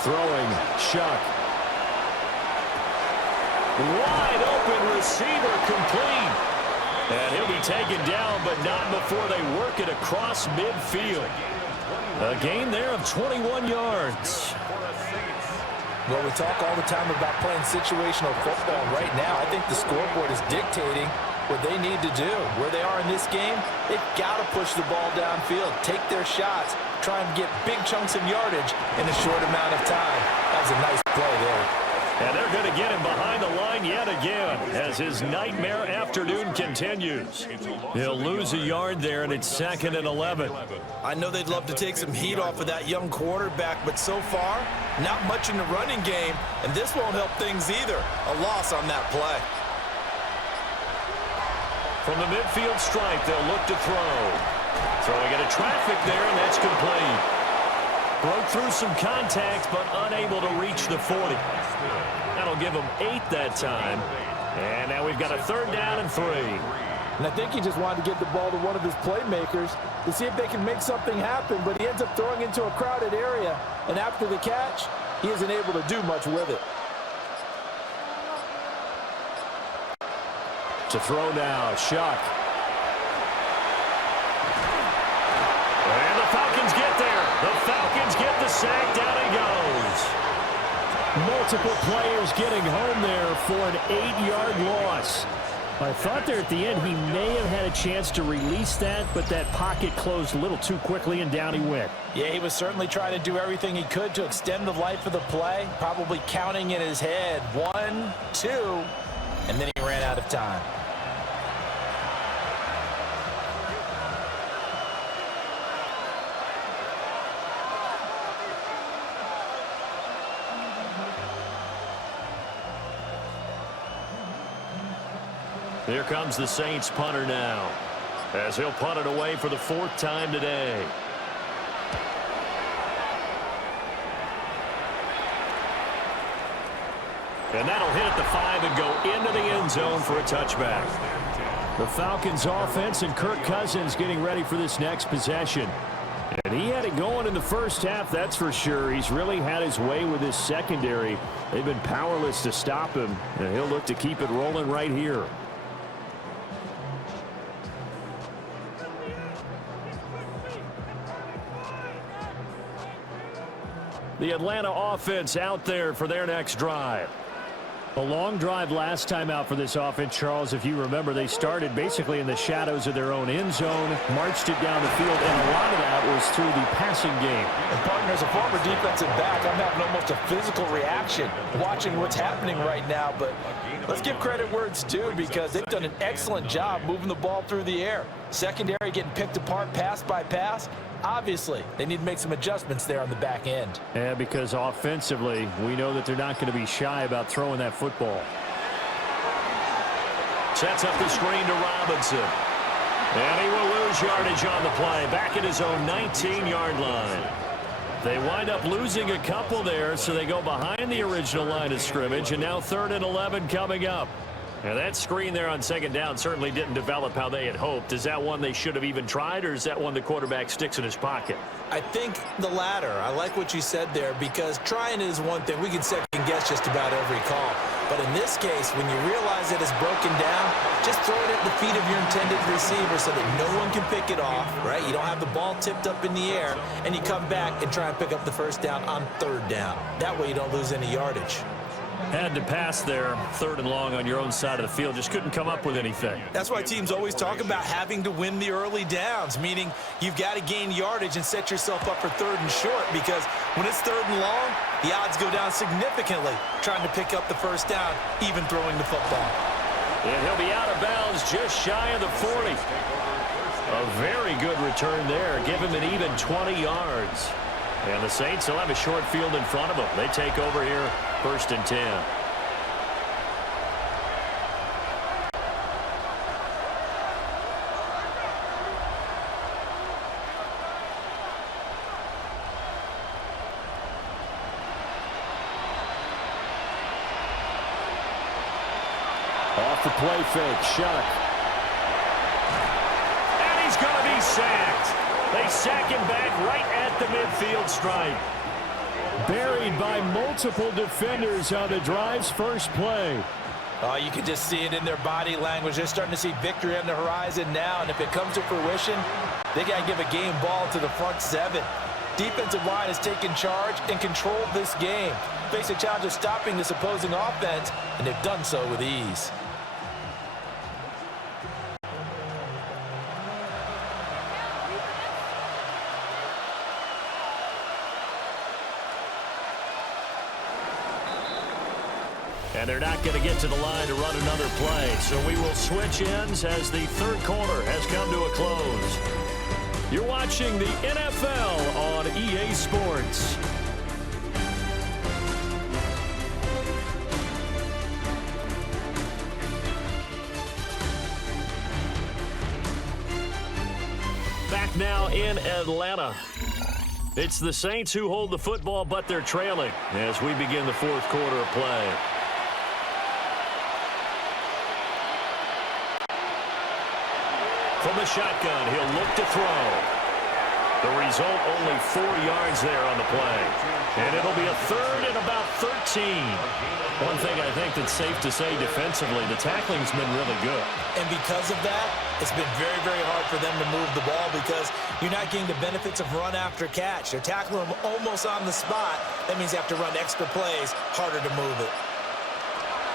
Throwing, Shuck. Wide open receiver, complete. And he'll be taken down, but not before they work it across midfield. A gain there of 21 yards. Well, we talk all the time about playing situational football. Right now, I think the scoreboard is dictating what they need to do. Where they are in this game, they've got to push the ball downfield, take their shots, try and get big chunks of yardage in a short amount of time. That was a nice play there. And they're going to get him behind the line yet again as his nightmare afternoon continues. He'll lose a yard there, and it's 2nd and 11. I know they'd love to take some heat off of that young quarterback, but so far, not much in the running game, and this won't help things either. A loss on that play. From the midfield stripe, they'll look to throw. Throwing into traffic there, and that's complete. Broke through some contact, but unable to reach the 40. That'll give him 8 that time. And now we've got a 3rd down and 3. And I think he just wanted to get the ball to one of his playmakers to see if they can make something happen, but he ends up throwing into a crowded area, and after the catch, he isn't able to do much with it. To throw now, Shuck. And the Falcons get there. The Falcons get the sack. Down he goes. Multiple players getting home there for an 8-yard loss. I thought there at the end he may have had a chance to release that, but that pocket closed a little too quickly, and down he went. Yeah, he was certainly trying to do everything he could to extend the life of the play, probably counting in his head 1, 2, and then he ran out of time. Here comes the Saints punter now, as he'll punt it away for the 4th time today. And that'll hit at the 5 and go into the end zone for a touchback. The Falcons offense and Kirk Cousins getting ready for this next possession. And he had it going in the first half, that's for sure. He's really had his way with his secondary. They've been powerless to stop him, and he'll look to keep it rolling right here. The Atlanta offense out there for their next drive. A long drive last time out for this offense, Charles. If you remember, they started basically in the shadows of their own end zone, marched it down the field, and a lot of that was through the passing game. And partner, as a former defensive back, I'm having almost a physical reaction watching what's happening right now. But let's give credit where it's due, because they've done an excellent job moving the ball through the air. Secondary getting picked apart pass by pass. Obviously, they need to make some adjustments there on the back end. Yeah, because offensively, we know that they're not going to be shy about throwing that football. Sets up the screen to Robinson. And he will lose yardage on the play, back at his own 19-yard line. They wind up losing a couple there, so they go behind the original line of scrimmage, and now 3rd and 11 coming up. And that screen there on 2nd down certainly didn't develop how they had hoped. Is that one they should have even tried, or is that one the quarterback sticks in his pocket? I think the latter. I like what you said there, because trying is one thing. We can second-guess just about every call. But in this case, when you realize that it's broken down, just throw it at the feet of your intended receiver so that no one can pick it off, right? You don't have the ball tipped up in the air, and you come back and try and pick up the 1st down on 3rd down. That way you don't lose any yardage. Had to pass there, 3rd and long on your own side of the field. Just couldn't come up with anything. That's why teams always talk about having to win the early downs, meaning you've got to gain yardage and set yourself up for 3rd and short, because when it's 3rd and long, the odds go down significantly trying to pick up the 1st down, even throwing the football. And he'll be out of bounds just shy of the 40. A very good return there. Give him an even 20 yards. And the Saints will have a short field in front of them. They take over here, 1st and 10. Off the play fake, Shuck. And he's going to be sacked. They sack him back right at the midfield stripe. Buried by multiple defenders on the drive's first play. Oh, you can just see it in their body language. They're starting to see victory on the horizon now, and if it comes to fruition, they got to give a game ball to the front 7. Defensive line has taken charge and controlled this game. Face a challenge of stopping this opposing offense, and they've done so with ease. And they're not going to get to the line to run another play. So we will switch ends as the 3rd quarter has come to a close. You're watching the NFL on EA Sports. Back now in Atlanta. It's the Saints who hold the football, but they're trailing as we begin the fourth quarter of play. From the shotgun, he'll look to throw. The result, only 4 yards there on the play. And it'll be a third and about 13. One thing I think that's safe to say defensively, the tackling's been really good. And because of that, it's been very, very hard for them to move the ball because you're not getting the benefits of run after catch. They're tackling them almost on the spot. That means you have to run extra plays, harder to move it.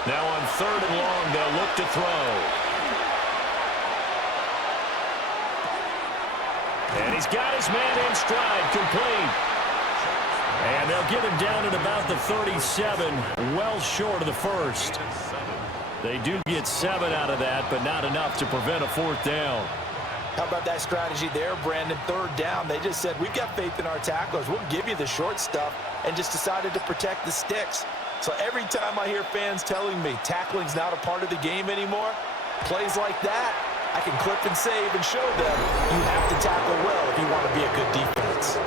Now on third and long, they'll look to throw. And he's got his man in stride, complete. And they'll get him down at about the 37, well short of the first. They do get 7 out of that, but not enough to prevent a fourth down. How about that strategy there, Brandon? Third down, they just said, we've got faith in our tacklers. We'll give you the short stuff, and just decided to protect the sticks. So every time I hear fans telling me tackling's not a part of the game anymore, plays like that, I can clip and save and show them you have to tackle well if you want to be a good defense.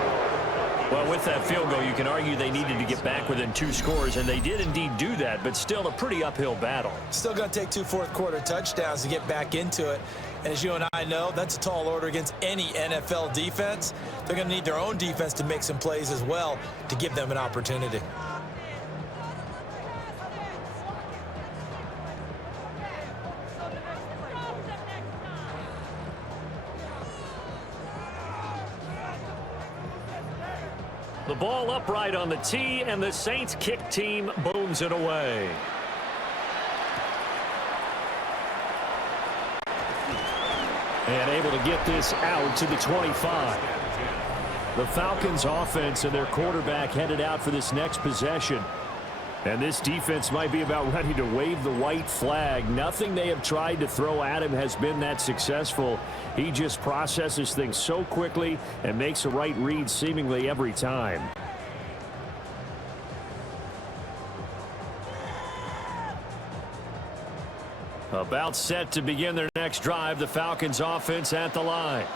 Well, with that field goal, you can argue they needed to get back within 2 scores, and they did indeed do that, but still a pretty uphill battle. Still going to take 2 fourth-quarter touchdowns to get back into it. And as you and I know, that's a tall order against any NFL defense. They're going to need their own defense to make some plays as well to give them an opportunity. The ball upright on the tee, and the Saints kick team booms it away. And able to get this out to the 25. The Falcons offense and their quarterback headed out for this next possession. And this defense might be about ready to wave the white flag. Nothing they have tried to throw at him has been that successful. He just processes things so quickly and makes a right read seemingly every time. About set to begin their next drive, the Falcons offense at the line.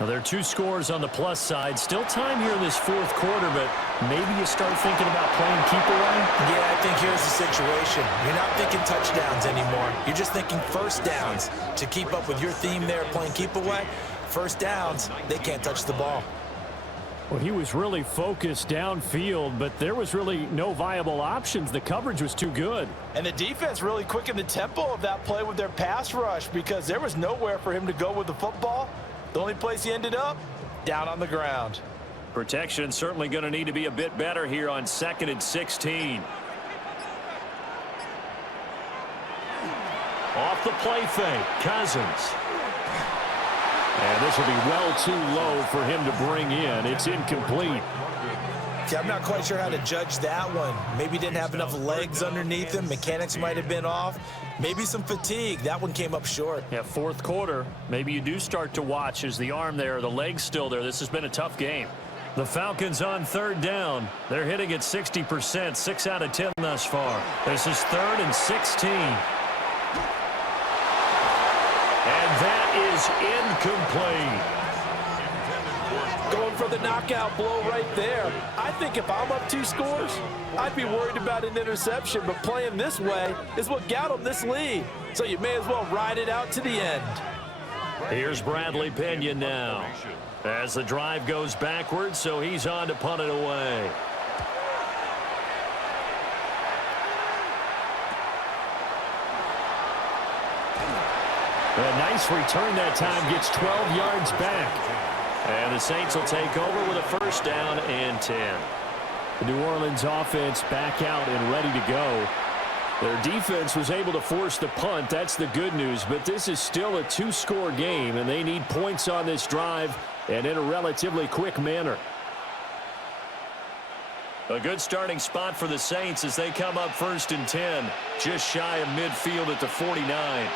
Now, there are 2 scores on the plus side. Still time here in this fourth quarter, but maybe you start thinking about playing keep away? Yeah, I think here's the situation. You're not thinking touchdowns anymore. You're just thinking first downs. To keep up with your theme there, playing keep away, first downs, they can't touch the ball. Well, he was really focused downfield, but there was really no viable options. The coverage was too good. And the defense really quickened the tempo of that play with their pass rush because there was nowhere for him to go with the football. The only place he ended up, down on the ground. Protection certainly going to need to be a bit better here on 2nd and 16. Off the play fake, Cousins. And this will be well too low for him to bring in. It's incomplete. See, I'm not quite sure how to judge that one. Maybe didn't have enough legs underneath him. Mechanics might have been off. Maybe some fatigue. That one came up short. Yeah, fourth quarter. Maybe you do start to watch as the arm there, the leg's still there. This has been a tough game. The Falcons on third down. They're hitting at 60%, 6 out of 10 thus far. This is 3rd and 16. And that is incomplete. Going for the knockout blow right there. I think if I'm up 2 scores, I'd be worried about an interception, but playing this way is what got them this lead. So you may as well ride it out to the end. Here's Bradley Pinion now as the drive goes backwards, so he's on to punt it away. A nice return that time, gets 12 yards back. And the Saints will take over with a first down and 10. The New Orleans offense back out and ready to go. Their defense was able to force the punt. That's the good news. But this is still a 2-score game, and they need points on this drive and in a relatively quick manner. A good starting spot for the Saints as they come up 1st and 10, just shy of midfield at the 49.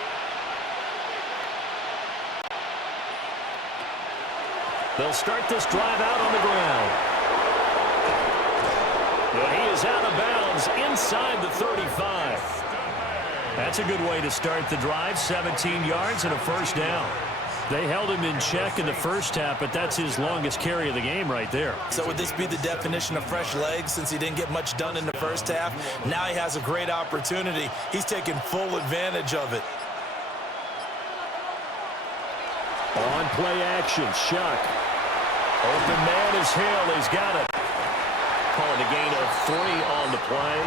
They'll start this drive out on the ground. Well, he is out of bounds inside the 35. That's a good way to start the drive, 17 yards and a first down. They held him in check in the first half, but that's his longest carry of the game right there. So would this be the definition of fresh legs since he didn't get much done in the first half? Now he has a great opportunity. He's taking full advantage of it. On play action, Shuck. Open man is Hill. He's got it. Calling a gain of 3 on the play,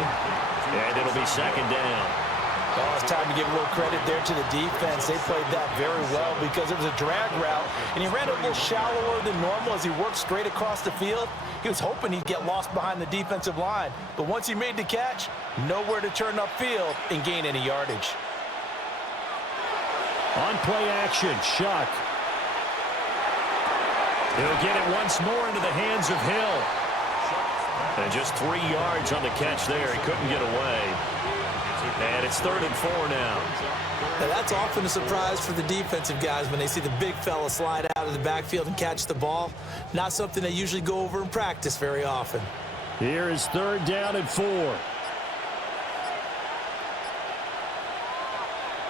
and it'll be second down. Oh, it's time to give a little credit there to the defense. They played that very well because it was a drag route, and he ran it a little shallower than normal as he worked straight across the field. He was hoping he'd get lost behind the defensive line, but once he made the catch, nowhere to turn upfield and gain any yardage. On play action, Shuck. He'll get it once more into the hands of Hill. And just 3 yards on the catch there. He couldn't get away. And it's 3rd and 4 now. Now that's often a surprise for the defensive guys when they see the big fella slide out of the backfield and catch the ball. Not something they usually go over in practice very often. Here is 3rd down and 4.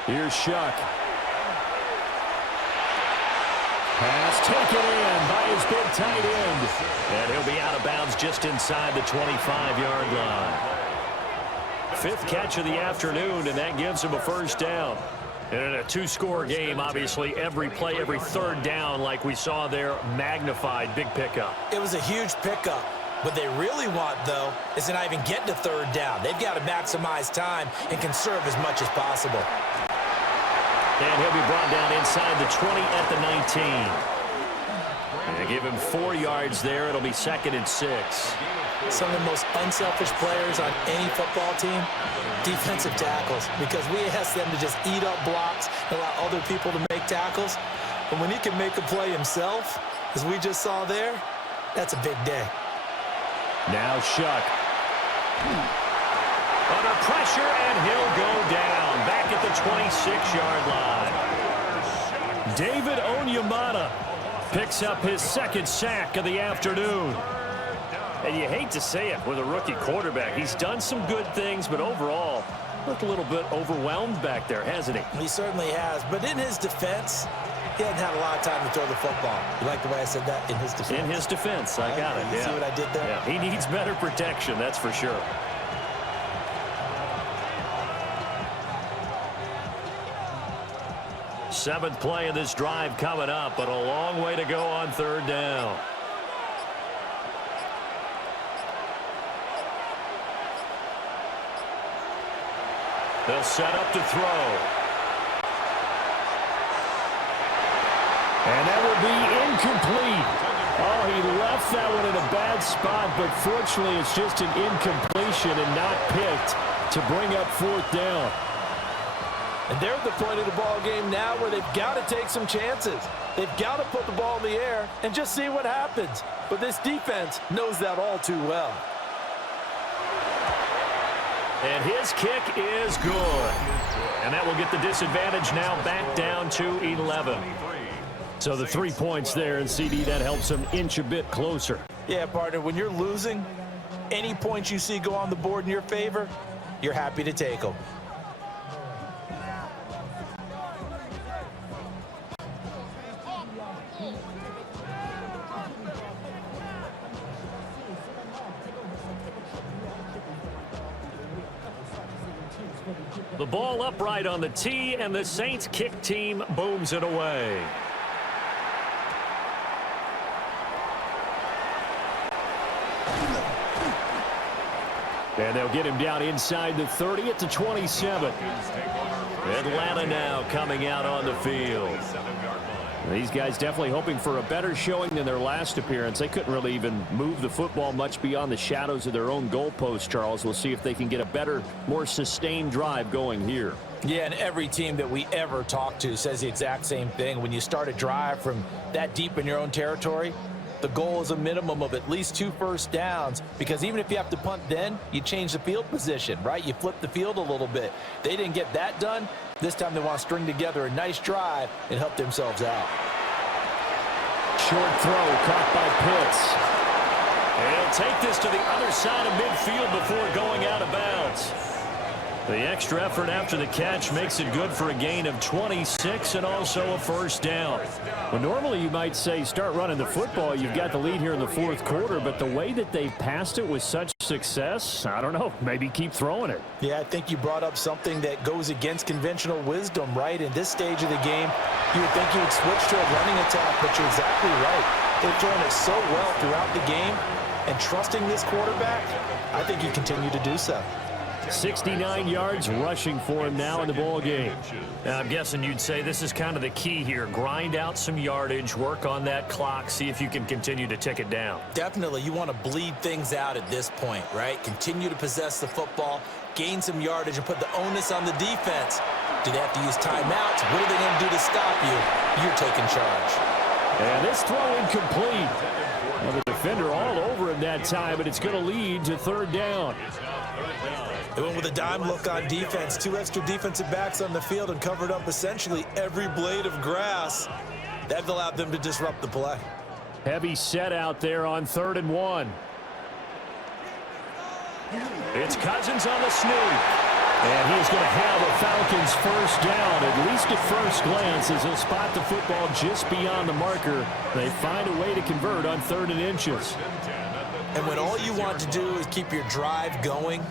Here's Shuck. Pass taken in by his big tight end. And he'll be out of bounds just inside the 25-yard line. 5th catch of the afternoon, and that gives him a 1st down. And in a 2-score game, obviously, every play, every 3rd down, like we saw there, magnified. Big pickup. It was a huge pickup. What they really want, though, is to not even get to 3rd down. They've got to maximize time and conserve as much as possible. And he'll be brought down inside the 20 at the 19. And give him 4 yards there. It'll be 2nd and 6. Some of the most unselfish players on any football team, defensive tackles, because we ask them to just eat up blocks and allow other people to make tackles. But when he can make a play himself, as we just saw there, that's a big day. Now Shuck. Under pressure, and he'll go down back at the 26-yard line. David Onyemata picks up his 2nd sack of the afternoon. And you hate to say it with a rookie quarterback. He's done some good things, but overall, looked a little bit overwhelmed back there, hasn't he? He certainly has. But in his defense, he hasn't had a lot of time to throw the football. You like the way I said that? In his defense. In his defense. I got it. You see what I did there? Yeah, he needs better protection, that's for sure. Seventh play of this drive coming up, but a long way to go on 3rd down. They'll set up to throw. And that will be incomplete. Oh, he left that one in a bad spot, but fortunately it's just an incompletion and not picked to bring up 4th down. And they're at the point of the ball game now where they've got to take some chances. They've got to put the ball in the air and just see what happens. But this defense knows that all too well. And his kick is good. And that will get the disadvantage now back down to 11. So the 3 points there, and CD, that helps him inch a bit closer. Yeah, partner, when you're losing, any points you see go on the board in your favor, you're happy to take them. The ball upright on the tee, and the Saints kick team booms it away. And they'll get him down inside the 30 at the 27. Atlanta now coming out on the field. These guys definitely hoping for a better showing than their last appearance. They couldn't really even move the football much beyond the shadows of their own goalpost, Charles. We'll see if they can get a better, more sustained drive going here. Yeah, and every team that we ever talk to says the exact same thing. When you start a drive from that deep in your own territory, the goal is a minimum of at least 2 first downs, because even if you have to punt then, you change the field position, right? You flip the field a little bit. They didn't get that done. This time they want to string together a nice drive and help themselves out. Short throw caught by Pitts. And he'll take this to the other side of midfield before going out of bounds. The extra effort after the catch makes it good for a gain of 26 and also a first down. Well, normally you might say start running the football. You've got the lead here in the fourth quarter, but the way that they passed it with such success, I don't know, maybe keep throwing it. Yeah, I think you brought up something that goes against conventional wisdom, right? In this stage of the game, you would think you would switch to a running attack, but you're exactly right. They've thrown it so well throughout the game, and trusting this quarterback, I think you continue to do so. 69 yards rushing for him now in the ball game. Now, I'm guessing you'd say this is kind of the key here. Grind out some yardage, work on that clock, see if you can continue to tick it down. Definitely, you want to bleed things out at this point, right? Continue to possess the football, gain some yardage, and put the onus on the defense. Do they have to use timeouts? What are they going to do to stop you? You're taking charge. And this throw incomplete. Well, the defender all over him that time, but it's going to lead to third down. They went with a dime look on defense. 2 extra defensive backs on the field and covered up essentially every blade of grass. That allowed them to disrupt the play. Heavy set out there on 3rd and 1. It's Cousins on the sneak. And he's going to have a Falcons first down, at least at first glance, as he'll spot the football just beyond the marker. They find a way to convert on 3rd and inches. And when all you want to do is keep your drive going,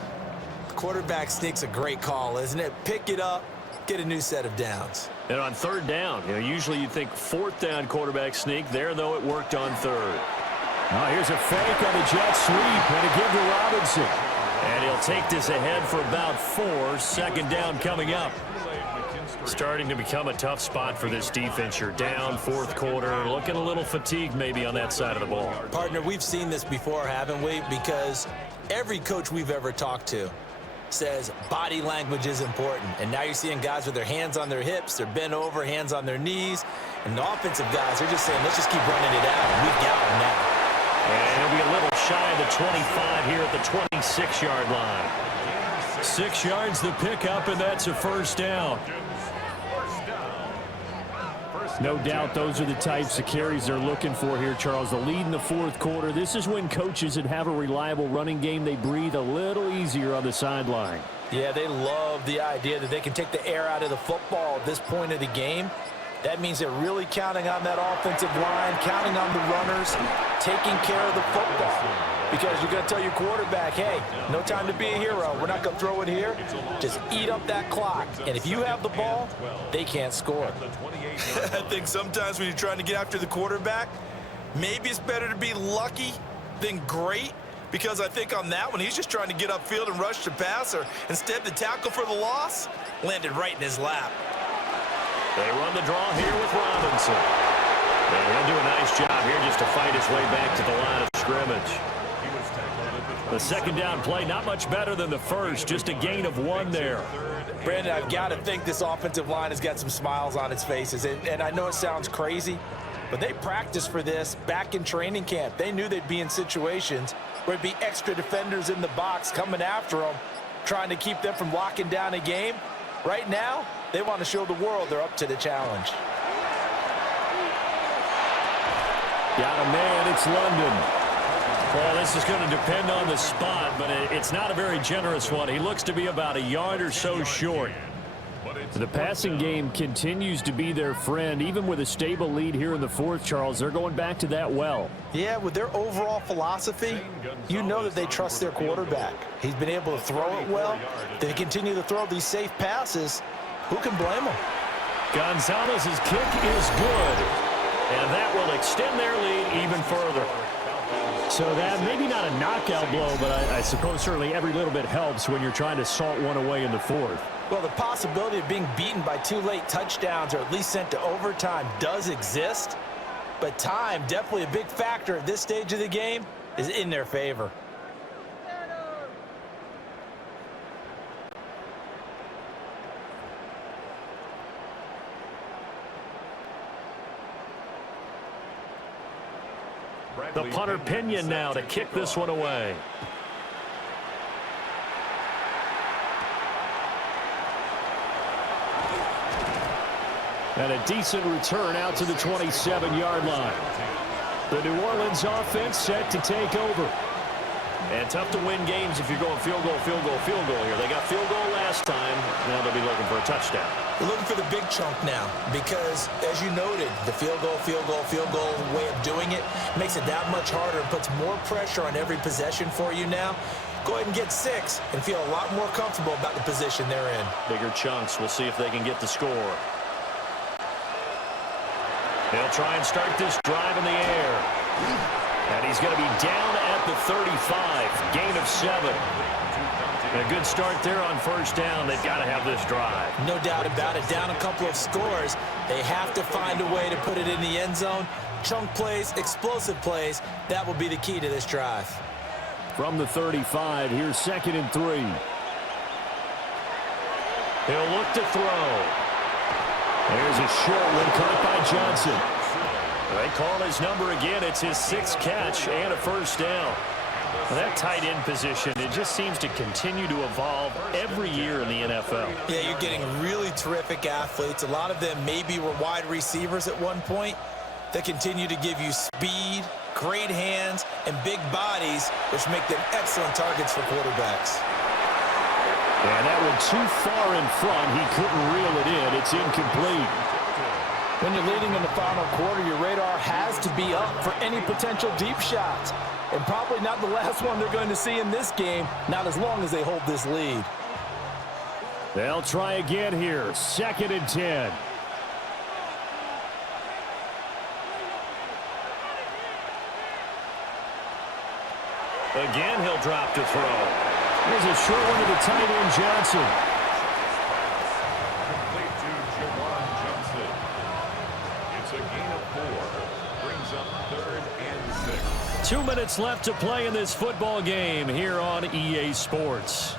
the quarterback sneak's a great call, isn't it? Pick it up, get a new set of downs. And on 3rd down, usually you'd think 4th down quarterback sneak. There, though, it worked on 3rd. Now here's a fake on the jet sweep, and a give to Robinson. And he'll take this ahead for about 4. 2nd down coming up. Starting to become a tough spot for this defense. You're down 4th quarter, looking a little fatigued maybe on that side of the ball. Partner, we've seen this before, haven't we? Because every coach we've ever talked to says body language is important. And now you're seeing guys with their hands on their hips, they're bent over, hands on their knees. And the offensive guys are just saying, let's just keep running it out. And we've got them now. And he'll be a little shy of the 25 here at the 26-yard line. 6 yards the pickup, and that's a first down. No doubt those are the types of carries they're looking for here, Charles. The lead in the 4th quarter. This is when coaches that have a reliable running game, they breathe a little easier on the sideline. Yeah, they love the idea that they can take the air out of the football at this point of the game. That means they're really counting on that offensive line, counting on the runners, taking care of the football. Because you're going to tell your quarterback, hey, no time to be a hero. We're not going to throw it here. Just eat up that clock. And if you have the ball, they can't score. I think sometimes when you're trying to get after the quarterback, maybe it's better to be lucky than great. Because I think on that one, he's just trying to get upfield and rush the passer. Instead, the tackle for the loss landed right in his lap. They run the draw here with Robinson. And he'll do a nice job here just to fight his way back to the line of scrimmage. The 2nd down play, not much better than the first, just a gain of 1 there. Brandon, I've got to think this offensive line has got some smiles on its faces. And I know it sounds crazy, but they practiced for this back in training camp. They knew they'd be in situations where it'd be extra defenders in the box coming after them, trying to keep them from locking down a game. Right now, they want to show the world they're up to the challenge. Got a man, it's London. Well, this is going to depend on the spot, but it's not a very generous one. He looks to be about a yard or so short. The passing game continues to be their friend. Even with a stable lead here in the 4th, Charles, they're going back to that well. Yeah, with their overall philosophy, you know that they trust their quarterback. He's been able to throw it well. They continue to throw these safe passes. Who can blame them? Gonzalez's kick is good, and that will extend their lead even further. So that maybe not a knockout blow, but I suppose certainly every little bit helps when you're trying to salt one away in the 4th. Well, the possibility of being beaten by 2 late touchdowns or at least sent to overtime does exist, but time, definitely a big factor at this stage of the game, is in their favor. The punter Pinion now to kick this one away. And a decent return out to the 27-yard line. The New Orleans offense set to take over. And tough to win games if you're going field goal, field goal, field goal here. They got field goal last time. Now they'll be looking for a touchdown. We're looking for the big chunk now because, as you noted, the field goal way of doing it makes it that much harder and puts more pressure on every possession for you now. Go ahead and get 6 and feel a lot more comfortable about the position they're in. Bigger chunks. We'll see if they can get the score. They'll try and start this drive in the air. And he's going to be down at the 35. Gain of 7. A good start there on first down. They've got to have this drive. No doubt about it. Down a couple of scores. They have to find a way to put it in the end zone. Chunk plays, explosive plays. That will be the key to this drive. From the 35, here's 2nd and 3. He'll look to throw. There's a short one caught by Johnson. They call his number again. It's his 6th catch and a first down. Well, that tight end position, it just seems to continue to evolve every year in the NFL. Yeah, you're getting really terrific athletes. A lot of them maybe were wide receivers at one point. They continue to give you speed, great hands, and big bodies, which make them excellent targets for quarterbacks. And that one too far in front. He couldn't reel it in. It's incomplete. When you're leading in the final quarter, your radar has to be up for any potential deep shots. And probably not the last one they're going to see in this game, not as long as they hold this lead. They'll try again here. 2nd and 10. Again, he'll drop to throw. Here's a short one to the tight end, Johnson. Complete to Jawan Johnson. It's a gain of 4. Brings up 3rd and 6. 2 minutes left to play in this football game here on EA Sports.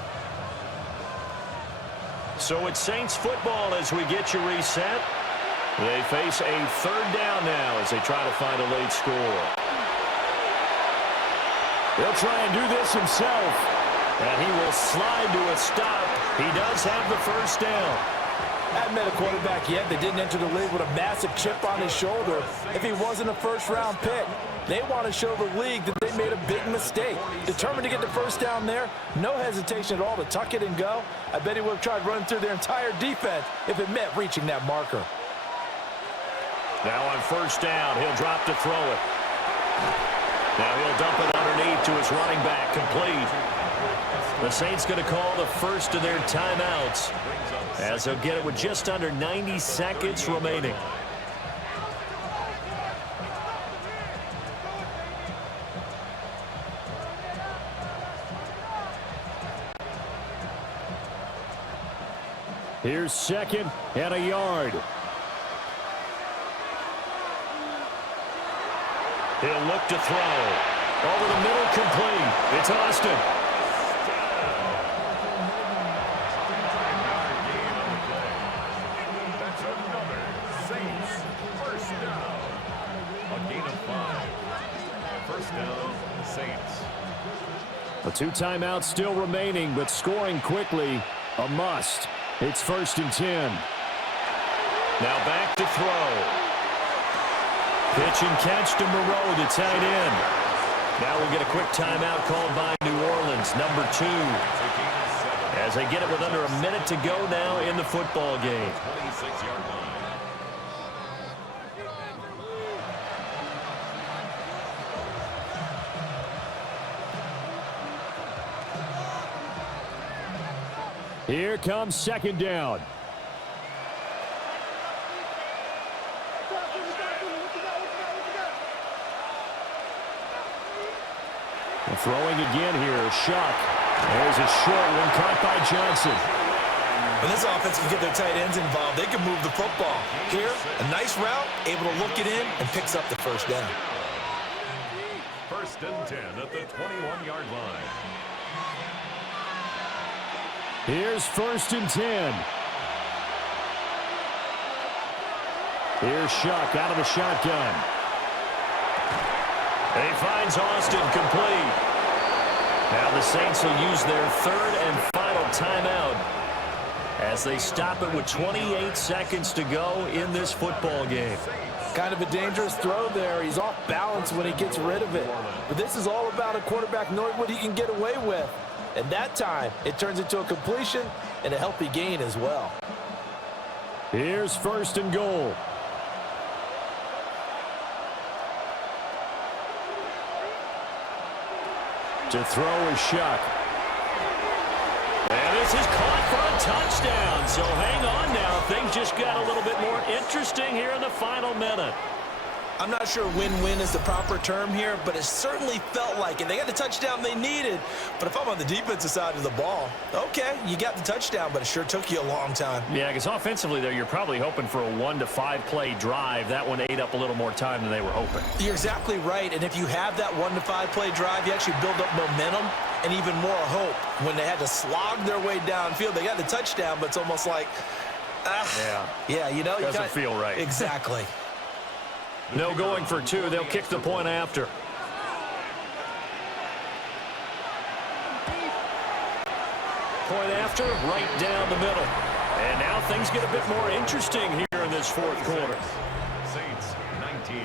So it's Saints football as we get you reset. They face a 3rd down now as they try to find a late score. He'll try and do this himself. And he will slide to a stop. He does have the first down. Haven't met a quarterback yet that didn't enter the league with a massive chip on his shoulder. If he wasn't a first-round pick, they want to show the league that they made a big mistake. Determined to get the first down there, no hesitation at all to tuck it and go. I bet he would have tried running through their entire defense if it meant reaching that marker. Now on first down, he'll drop to throw it. Now he'll dump it underneath to his running back, complete. The Saints going to call the first of their timeouts as they'll get it with just under 90 seconds remaining. Here's 2nd and a yard. He'll look to throw. Over the middle, complete. It's Austin. That's another Saints first down. A gain of 5. First down, Saints. The 2 timeouts still remaining, but scoring quickly, a must. It's 1st and 10. Now back to throw. Pitch and catch to Moreau, the tight end. Now we'll get a quick timeout called by New Orleans, number 2. As they get it with under a minute to go now in the football game. 26-yard line. Here comes 2nd down. Throwing again here, Shuck. There's a short one caught by Johnson. When this offense can get their tight ends involved, they can move the football. Here, a nice route, able to look it in, and picks up the first down. 1st and 10 at the 21-yard line. Here's 1st and 10. Here's Shuck out of the shotgun. And he finds Austin, complete. Now the Saints will use their 3rd and final timeout as they stop it with 28 seconds to go in this football game. Kind of a dangerous throw there. He's off balance when he gets rid of it. But this is all about a quarterback knowing what he can get away with. And that time, it turns into a completion and a healthy gain as well. Here's 1st and goal. To throw is Shuck. And this is caught for a touchdown. So hang on now. Things just got a little bit more interesting here in the final minute. I'm not sure win-win is the proper term here, but it certainly felt like it. They got the touchdown they needed, but if I'm on the defensive side of the ball, okay, you got the touchdown, but it sure took you a long time. Yeah, because offensively there, you're probably hoping for a 1 to 5 play drive. That one ate up a little more time than they were hoping. You're exactly right, and if you have that 1 to 5 play drive, you actually build up momentum and even more hope. When they had to slog their way downfield, they got the touchdown, but it's almost like, yeah, you know, doesn't feel right. Exactly. No going for 2. They'll kick the point after. Point after, right down the middle. And now things get a bit more interesting here in this 4th quarter. Saints 19.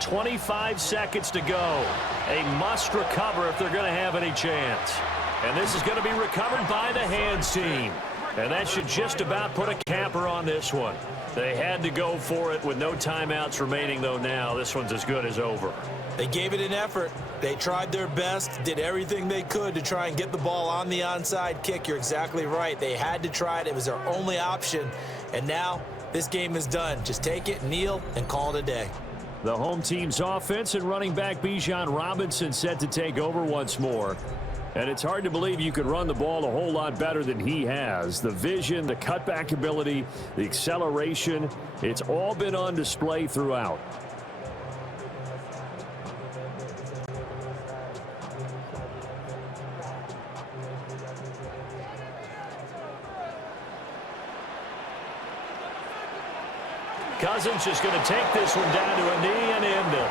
25 seconds to go. A must recover if they're going to have any chance. And this is going to be recovered by the hands team. And that should just about put a capper on this one. They had to go for it with no timeouts remaining, though. Now this one's as good as over. They gave it an effort. They tried their best, did everything they could to try and get the ball on the onside kick. You're exactly right. They had to try it. It was their only option. And now this game is done. Just take it, kneel, and call it a day. The home team's offense and running back Bijan Robinson set to take over once more. And it's hard to believe you could run the ball a whole lot better than he has. The vision, the cutback ability, the acceleration, it's all been on display throughout. Cousins is going to take this one down to a knee and end it.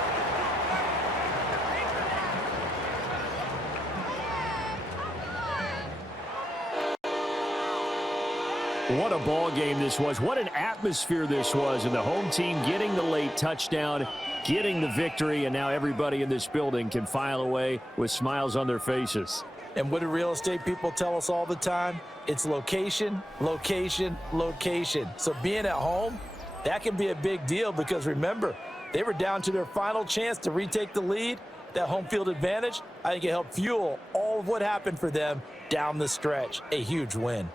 What a ball game this was. What an atmosphere this was. And the home team getting the late touchdown, getting the victory, and now everybody in this building can file away with smiles on their faces. And what do real estate people tell us all the time? It's location, location, location. So being at home, that can be a big deal because, remember, they were down to their final chance to retake the lead. That home field advantage, I think it helped fuel all of what happened for them down the stretch. A huge win.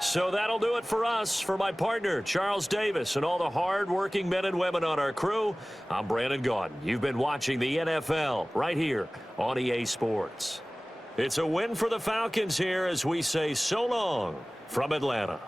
So that'll do it for us. For my partner, Charles Davis, and all the hard-working men and women on our crew, I'm Brandon Gaudin. You've been watching the NFL right here on EA Sports. It's a win for the Falcons here as we say so long from Atlanta.